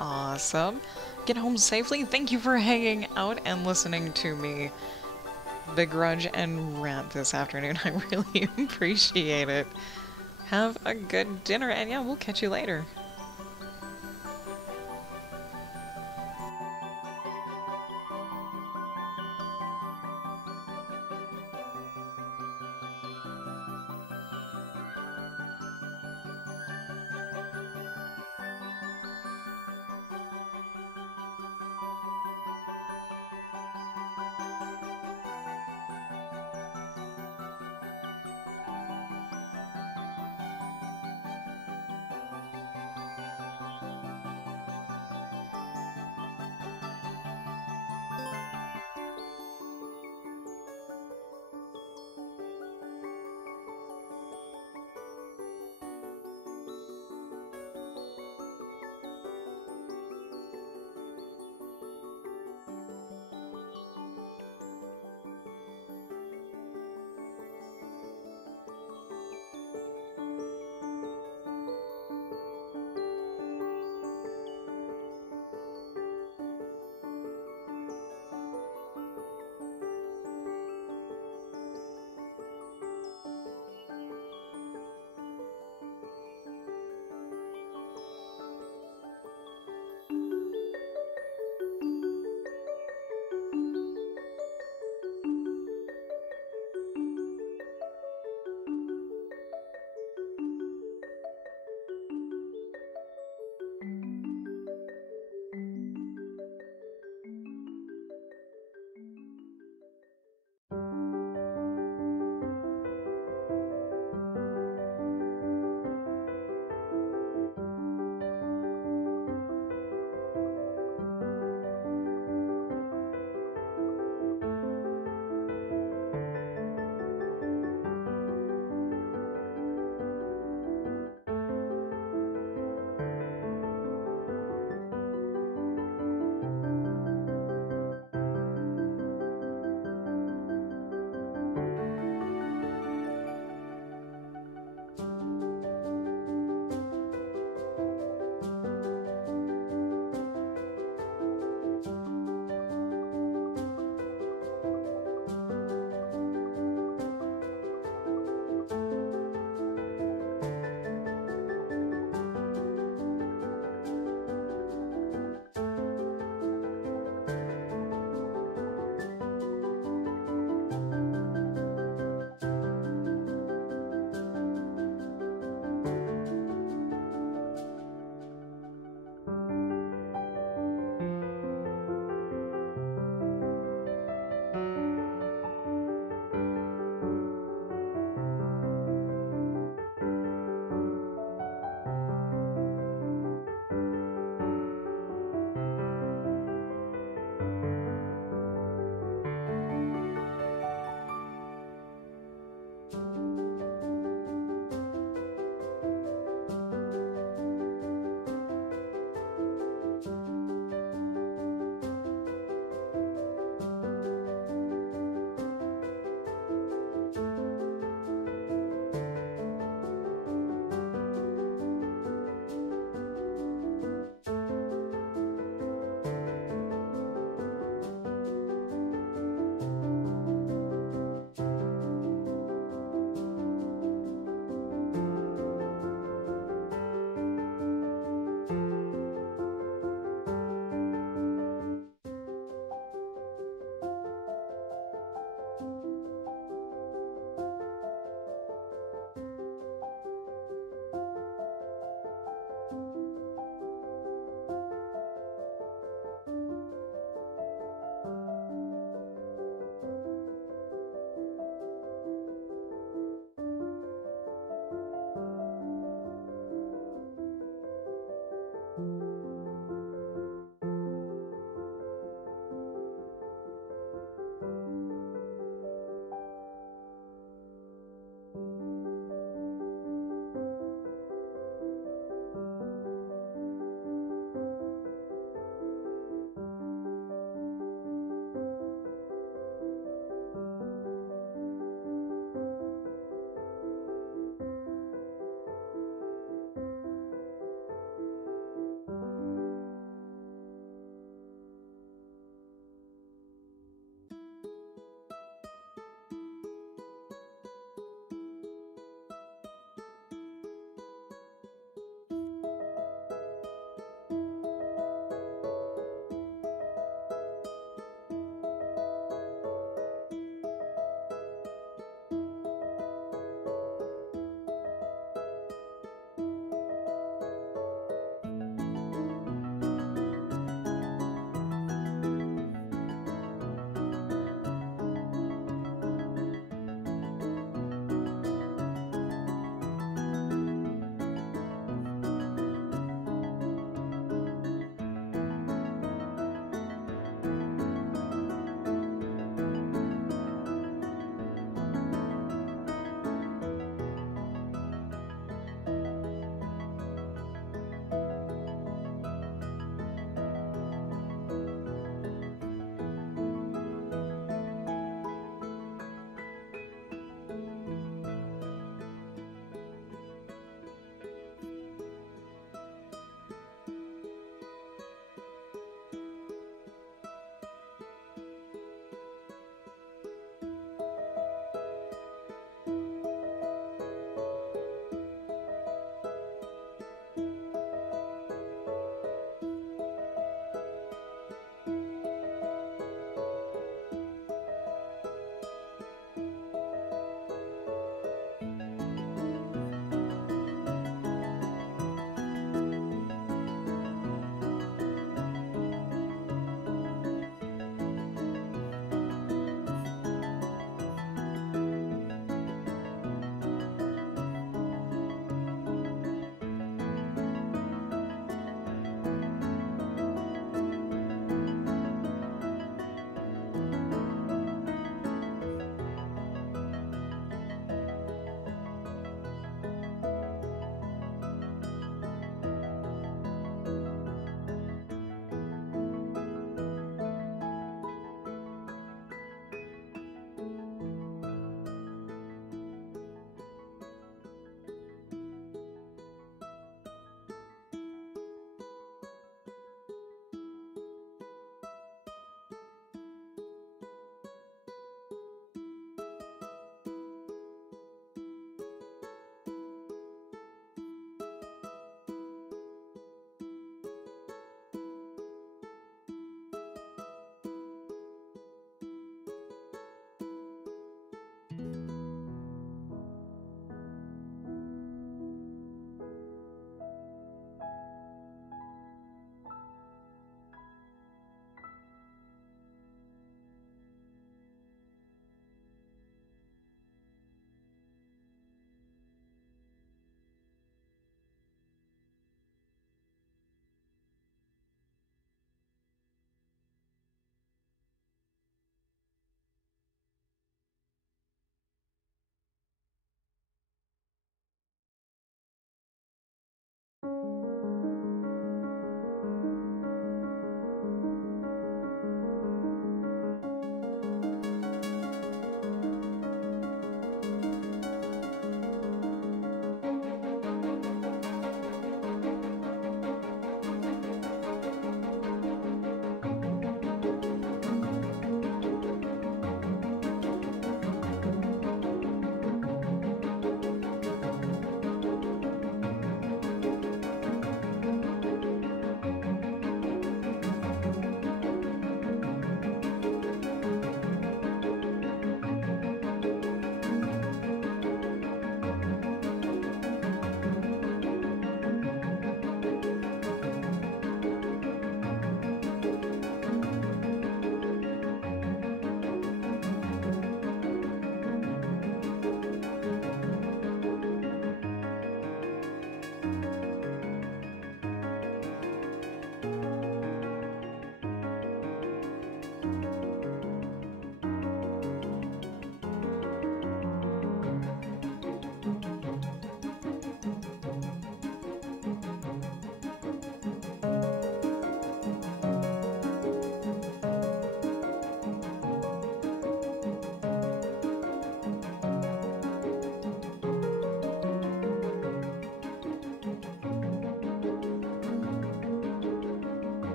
Awesome. Get home safely. Thank you for hanging out and listening to me begrudge and rant this afternoon. I really appreciate it. Have a good dinner, and yeah, we'll catch you later.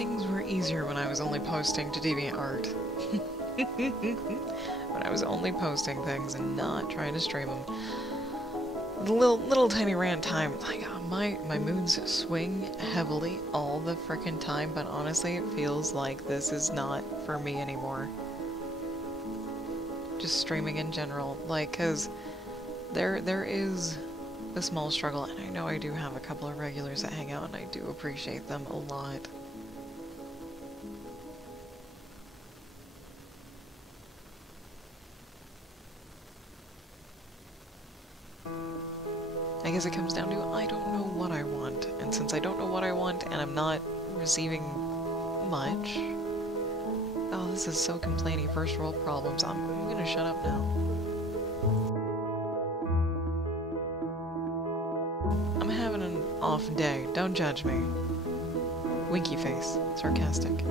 things were easier when I was only posting to DeviantArt. When I was only posting things and not trying to stream them. The little tiny rant time, like, my moods swing heavily all the frickin' time, but honestly it feels like this is not for me anymore. Just streaming in general, like, cause there is a small struggle, and I know I do have a couple of regulars that hang out, and I do appreciate them a lot. I guess it comes down to I don't know what I want, and since I don't know what I want and I'm not receiving much... Oh, this is so complaining, first world problems. I'm gonna shut up now. I'm having an off day, don't judge me. Winky face, sarcastic.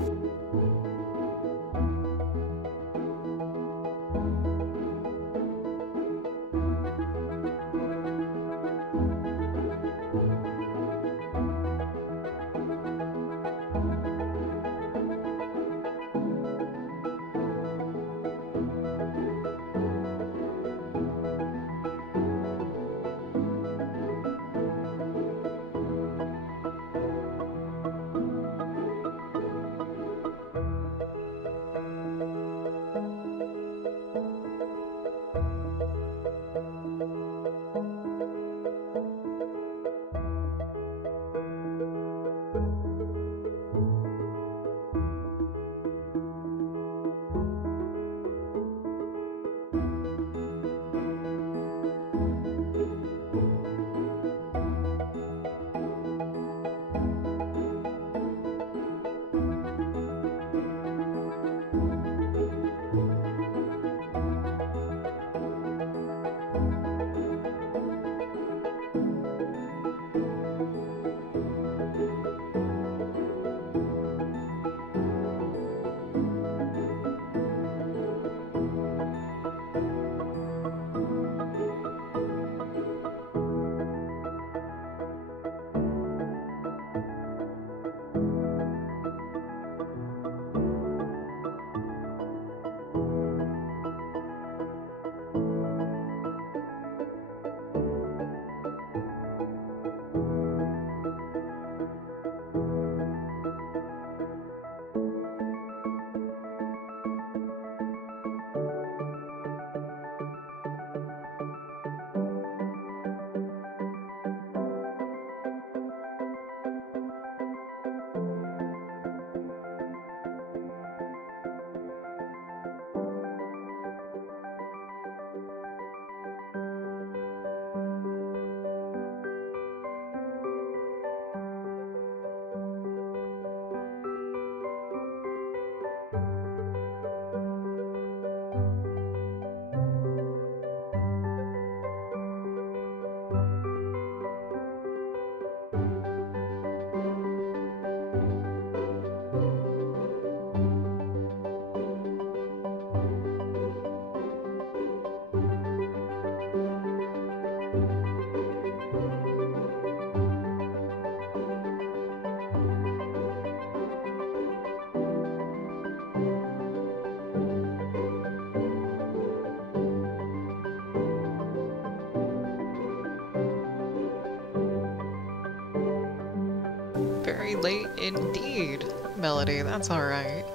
Very late indeed, Melody. That's alright.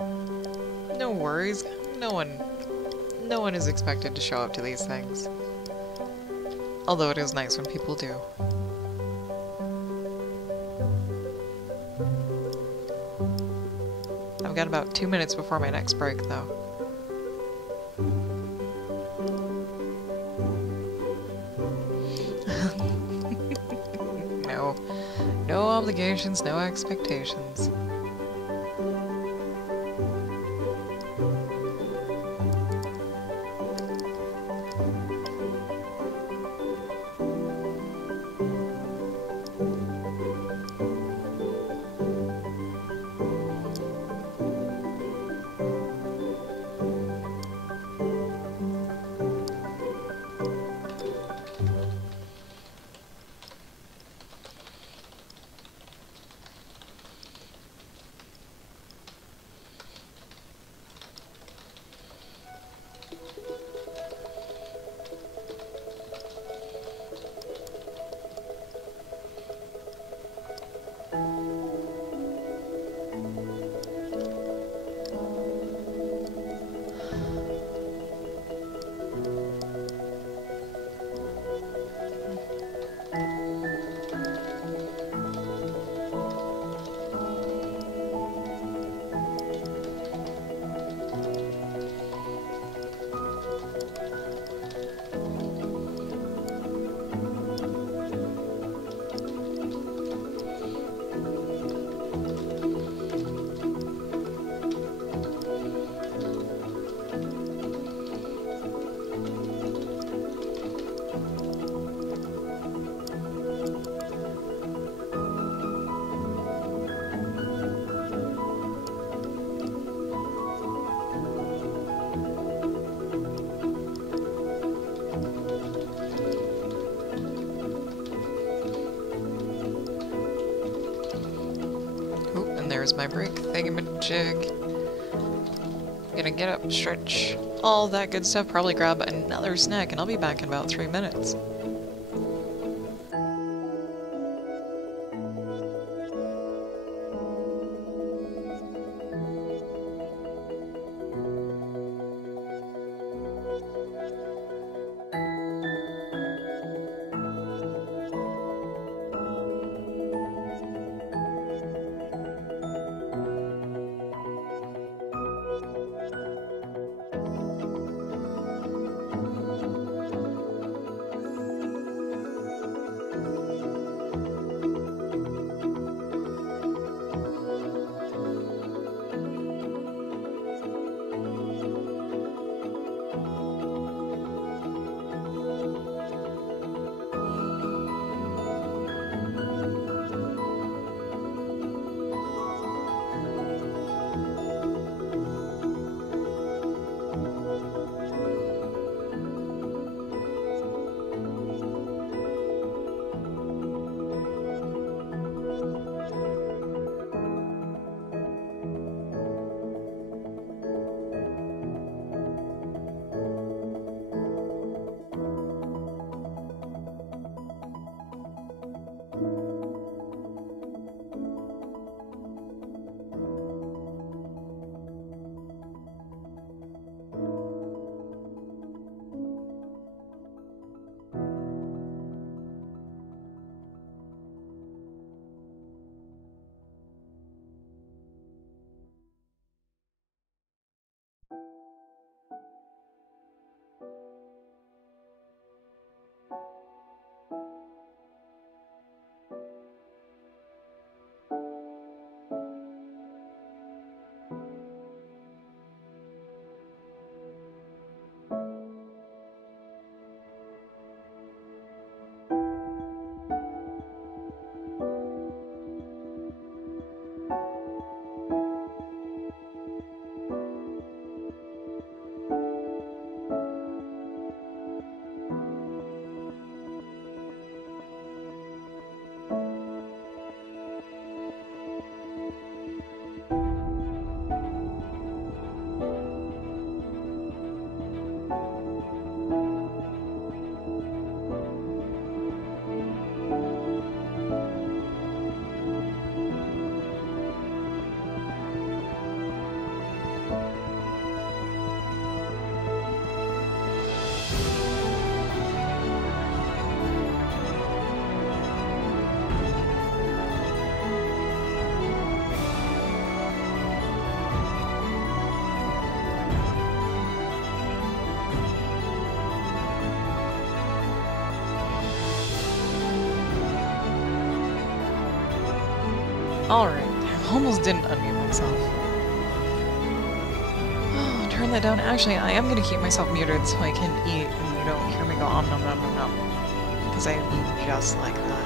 No worries. No one is expected to show up to these things. Although it is nice when people do. I've got about 2 minutes before my next break, though. No obligations, no expectations. there's my brick thingamajig. Gonna get up, stretch, all that good stuff, probably grab another snack, and I'll be back in about 3 minutes. Alright, I almost didn't unmute myself. Oh, turn that down. Actually, I am gonna keep myself muted so I can eat and you don't hear me go om nom nom nom nom. Because I eat just like that.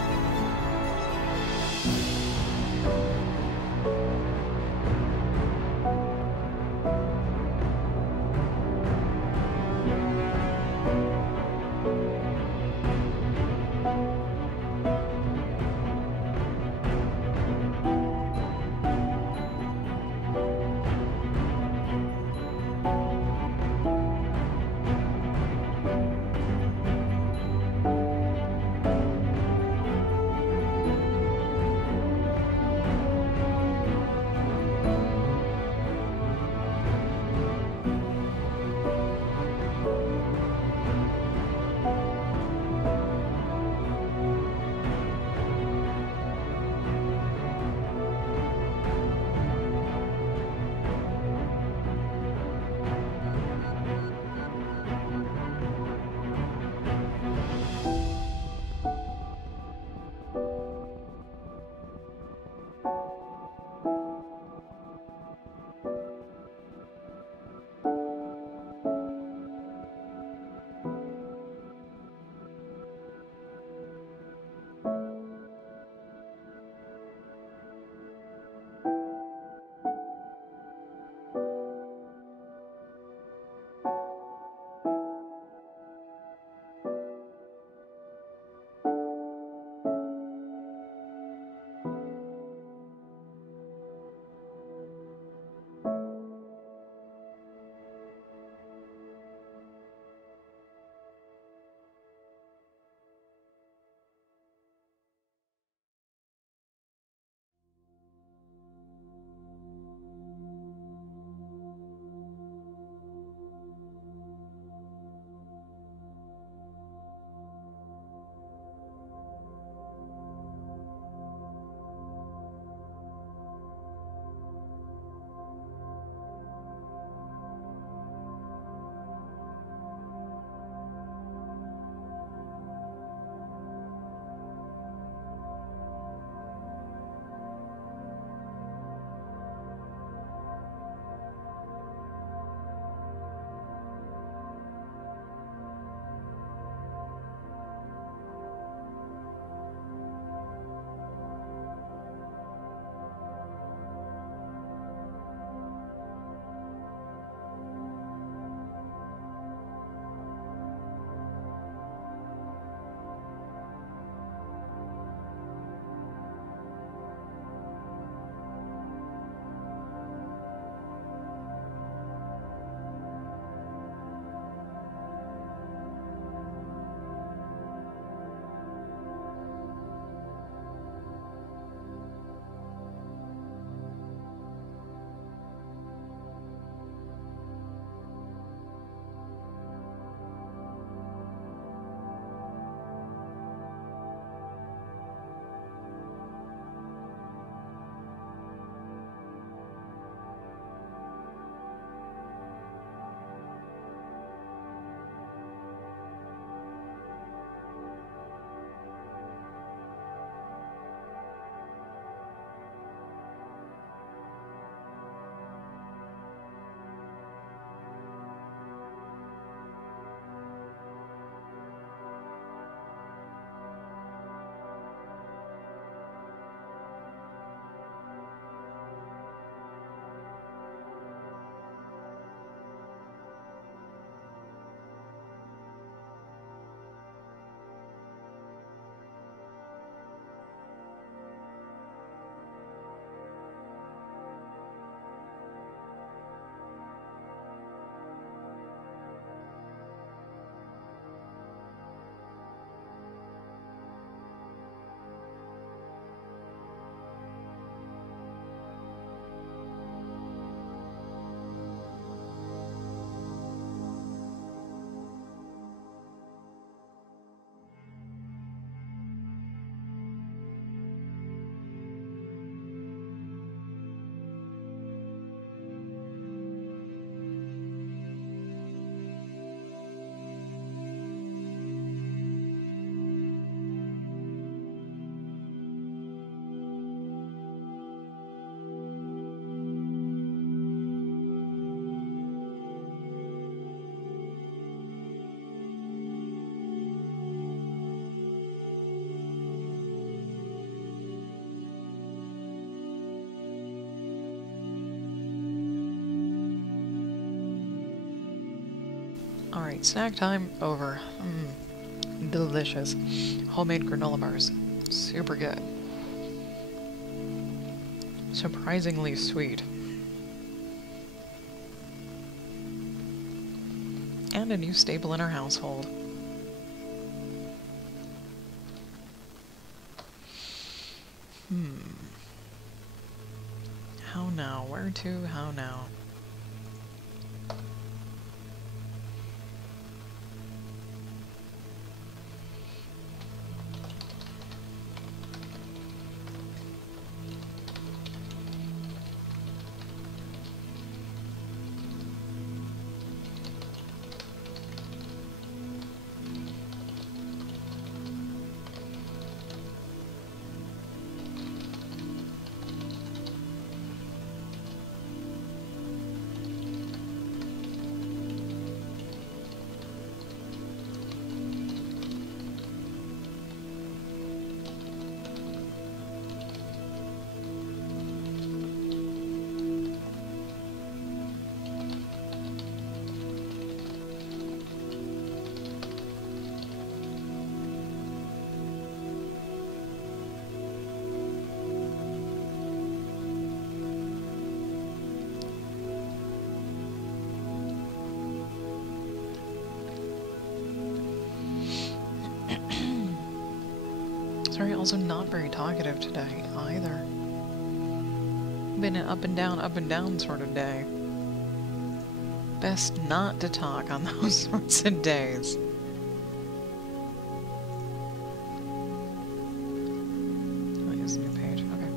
Alright, snack time over. Delicious. Homemade granola bars. Super good. Surprisingly sweet. And a new staple in our household. How now? Where to? How now? Sorry, also not very talkative today, either. Been an up and down sort of day. Best not to talk on those sorts of days. Oh, here's a new page, okay.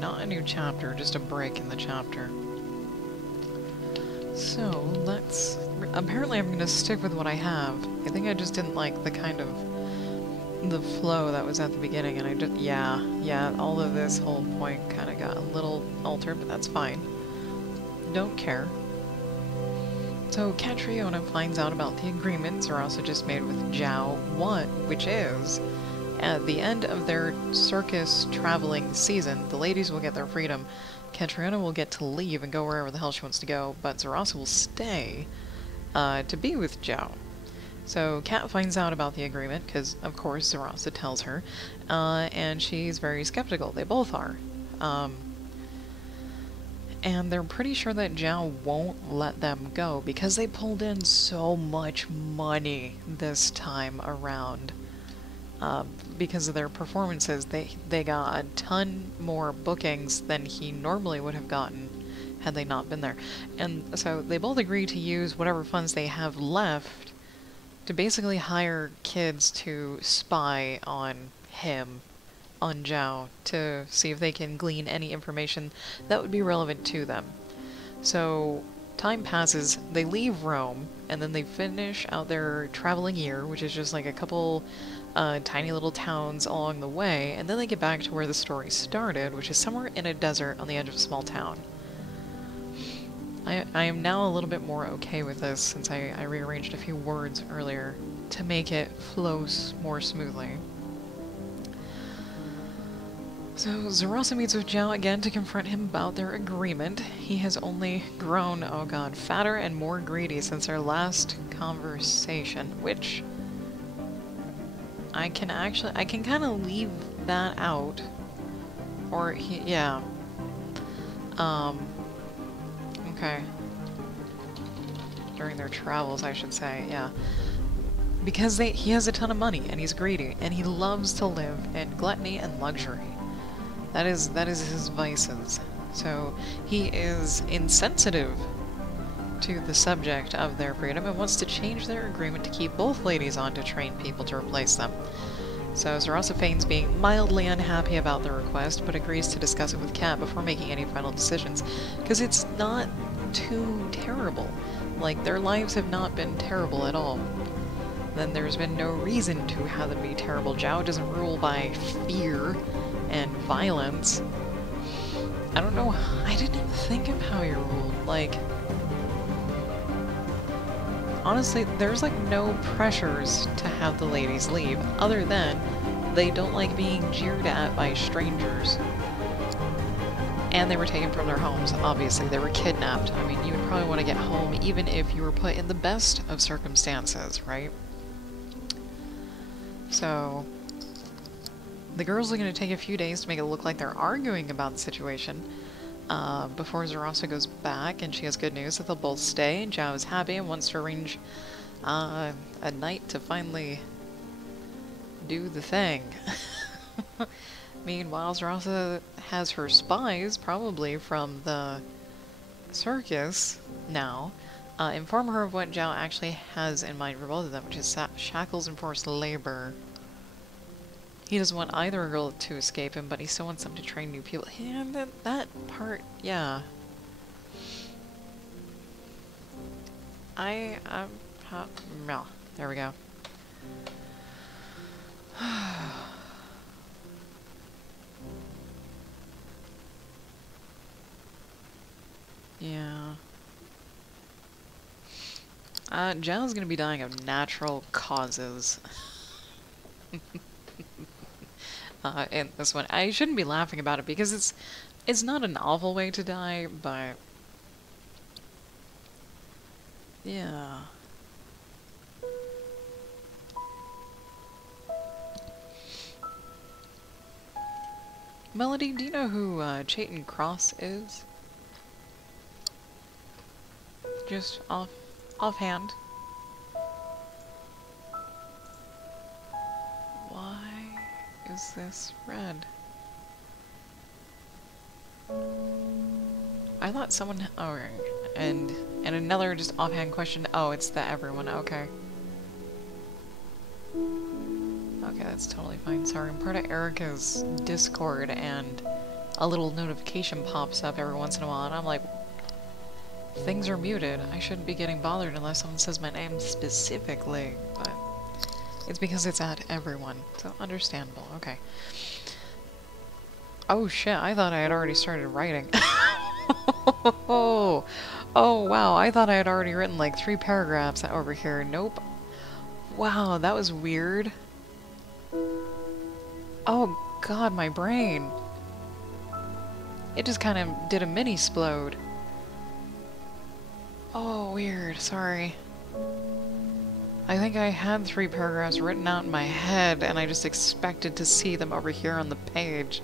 Not a new chapter, just a break in the chapter. So, let's... Apparently I'm gonna stick with what I have. I think I just didn't like the kind of... the flow that was at the beginning, and I just... Yeah, all of this whole point kind of got a little altered, but that's fine. Don't care. So, Catriona finds out about the agreements are also just made with Zhao 1, which is... At the end of their circus traveling season, the ladies will get their freedom. Catriona will get to leave and go wherever the hell she wants to go, but Zarasa will stay to be with Zhao. So Kat finds out about the agreement, because of course Zarasa tells her, and she's very skeptical. They both are. And they're pretty sure that Zhao won't let them go, because they pulled in so much money this time around. Because of their performances, they got a ton more bookings than he normally would have gotten had they not been there. And so they both agree to use whatever funds they have left to basically hire kids to spy on him, on Zhao, to see if they can glean any information that would be relevant to them. So time passes, they leave Rome, and then they finish out their traveling year, which is just like a couple tiny little towns along the way, and then they get back to where the story started, which is somewhere in a desert on the edge of a small town. I am now a little bit more okay with this, since I rearranged a few words earlier to make it flow more smoothly. So Zarasa meets with Zhao again to confront him about their agreement. He has only grown, oh god, fatter and more greedy since their last conversation, which... I can kind of leave that out. Or, yeah. Okay. During their travels, I should say, yeah. Because he has a ton of money, and he's greedy, and he loves to live in gluttony and luxury. That is his vices. So, he is insensitive to the subject of their freedom and wants to change their agreement to keep both ladies on to train people to replace them. So Zarasa feigns being mildly unhappy about the request, but agrees to discuss it with Kat before making any final decisions, because it's not too terrible. Like, their lives have not been terrible at all. Then there's been no reason to have them be terrible. Zhao doesn't rule by fear and violence. I don't know, I didn't even think of how he ruled. Like, honestly, there's like no pressures to have the ladies leave, other than they don't like being jeered at by strangers. And they were taken from their homes, obviously. They were kidnapped. I mean, you would probably want to get home even if you were put in the best of circumstances, right? So, the girls are going to take a few days to make it look like they're arguing about the situation before Zarasa goes back, and she has good news that they'll both stay, and Zhao is happy and wants to arrange a night to finally do the thing. Meanwhile, Zarasa has her spies, probably from the circus now, inform her of what Zhao actually has in mind for both of them, which is shackles and forced labor. He doesn't want either girl to escape him, but he still wants them to train new people. Yeah, that part, yeah. No, there we go. Yeah. Zhao's gonna be dying of natural causes. In this one. I shouldn't be laughing about it because it's not an awful way to die, but yeah. Melody, do you know who Chayton Cross is? Just offhand. Why is this red? I thought someone. Oh, and another just offhand question. Oh, it's the everyone. Okay. Okay, that's totally fine. Sorry, I'm part of Erica's Discord, and a little notification pops up every once in a while, and I'm like, things are muted. I shouldn't be getting bothered unless someone says my name specifically, but it's because it's at everyone, so understandable. Okay. Oh shit, I thought I had already started writing. Oh wow, I thought I had already written like 3 paragraphs over here. Nope. Wow, that was weird. Oh god, my brain. It just kind of did a mini-splode. Oh, weird, sorry. I think I had 3 paragraphs written out in my head, and I just expected to see them over here on the page.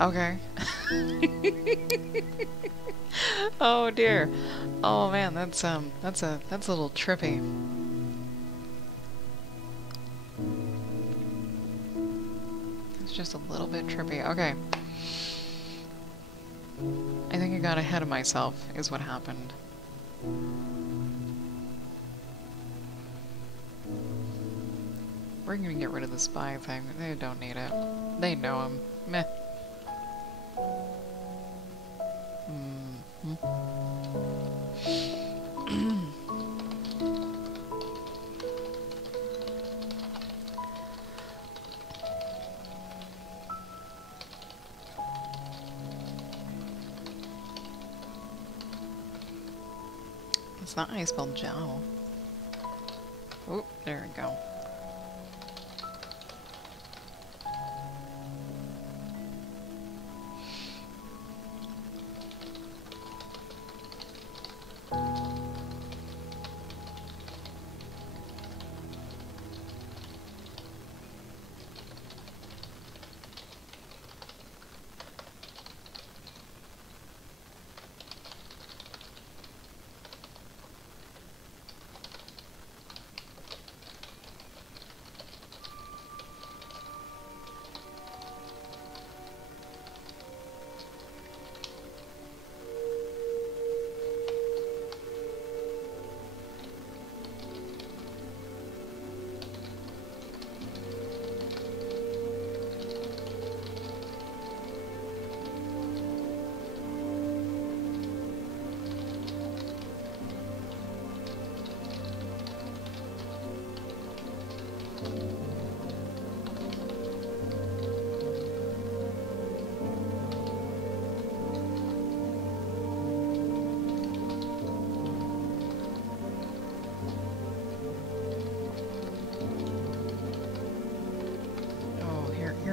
Okay. Oh dear. Oh man, that's a little trippy. It's just a little bit trippy. Okay. I think I got ahead of myself, is what happened. We're gonna get rid of the spy thing. They don't need it. They know him. Meh. It's not how you spelled Joe. Oh, there we go.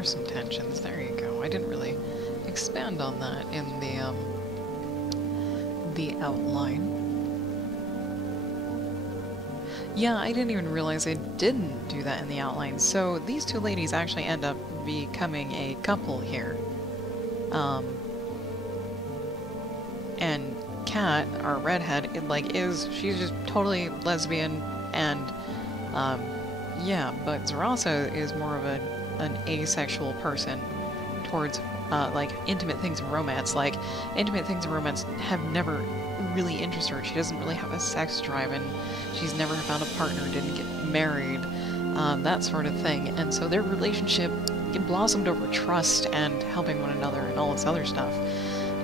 there's some tensions. There you go. I didn't really expand on that in the outline. Yeah, I didn't even realize I didn't do that in the outline. So these two ladies actually end up becoming a couple here. And Kat, our redhead, she's just totally lesbian, and, yeah, but Zarasa is more of an asexual person towards, like, intimate things and romance. Like, intimate things and romance have never really interested her. She doesn't really have a sex drive, and she's never found a partner, didn't get married, that sort of thing. And so their relationship blossomed over trust and helping one another and all this other stuff.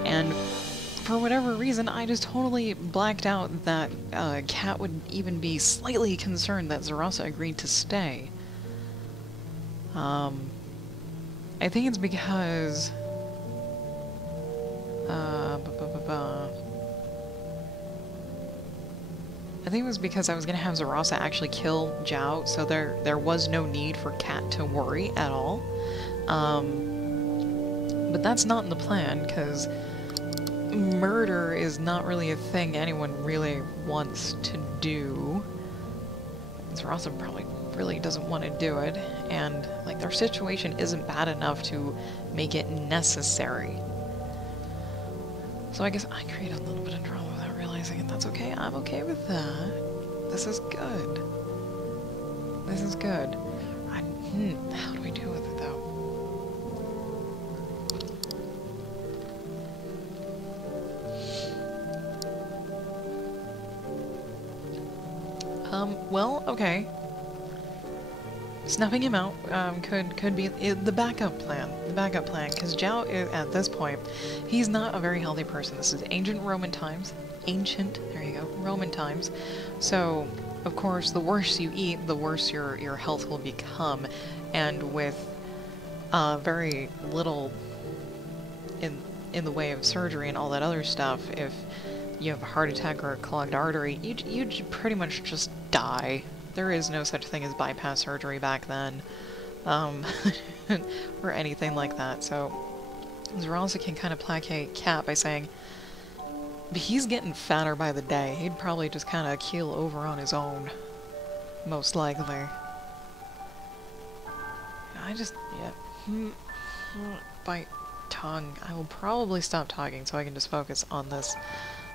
And for whatever reason, I just totally blacked out that Kat would even be slightly concerned that Zarasa agreed to stay. I think it's because... I think it was because I was gonna have Zarasa actually kill Zhao, so there was no need for Kat to worry at all. But that's not in the plan, because murder is not really a thing anyone really wants to do. Zarasa probably really doesn't want to do it, and like their situation isn't bad enough to make it necessary. So I guess I created a little bit of drama without realizing it. That's okay. I'm okay with that. This is good. This is good. How do we deal with it though? Well, okay. Snuffing him out, could be the backup plan. The backup plan, because Zhao is, at this point, he's not a very healthy person. This is ancient Roman times. Ancient, there you go, Roman times. So, of course, the worse you eat, the worse your health will become. And with, very little in the way of surgery and all that other stuff, if you have a heart attack or a clogged artery, you pretty much just die. There is no such thing as bypass surgery back then, or anything like that. So Zarasa can kind of placate Kat by saying, he's getting fatter by the day. He'd probably just kind of keel over on his own, most likely. Yeah. Bite tongue. I will probably stop talking so I can just focus on this.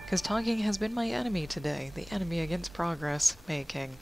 Because talking has been my enemy today. The enemy against progress making.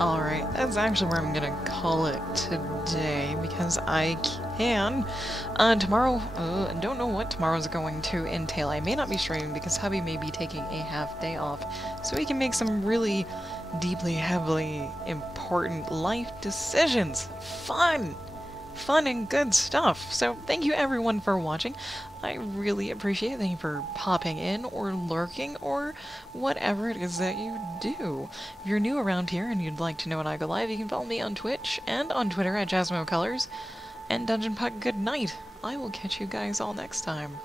Alright, that's actually where I'm gonna call it today, because I can. Tomorrow, don't know what tomorrow's going to entail. I may not be streaming because hubby may be taking a half day off, so we can make some really deeply, heavily important life decisions. Fun! Fun and good stuff. So thank you everyone for watching. I really appreciate it. Thank you for popping in or lurking or whatever it is that you do. If you're new around here and you'd like to know when I go live, you can follow me on Twitch and on Twitter at JasmoColors. And Dungeon Puck, good night. I will catch you guys all next time.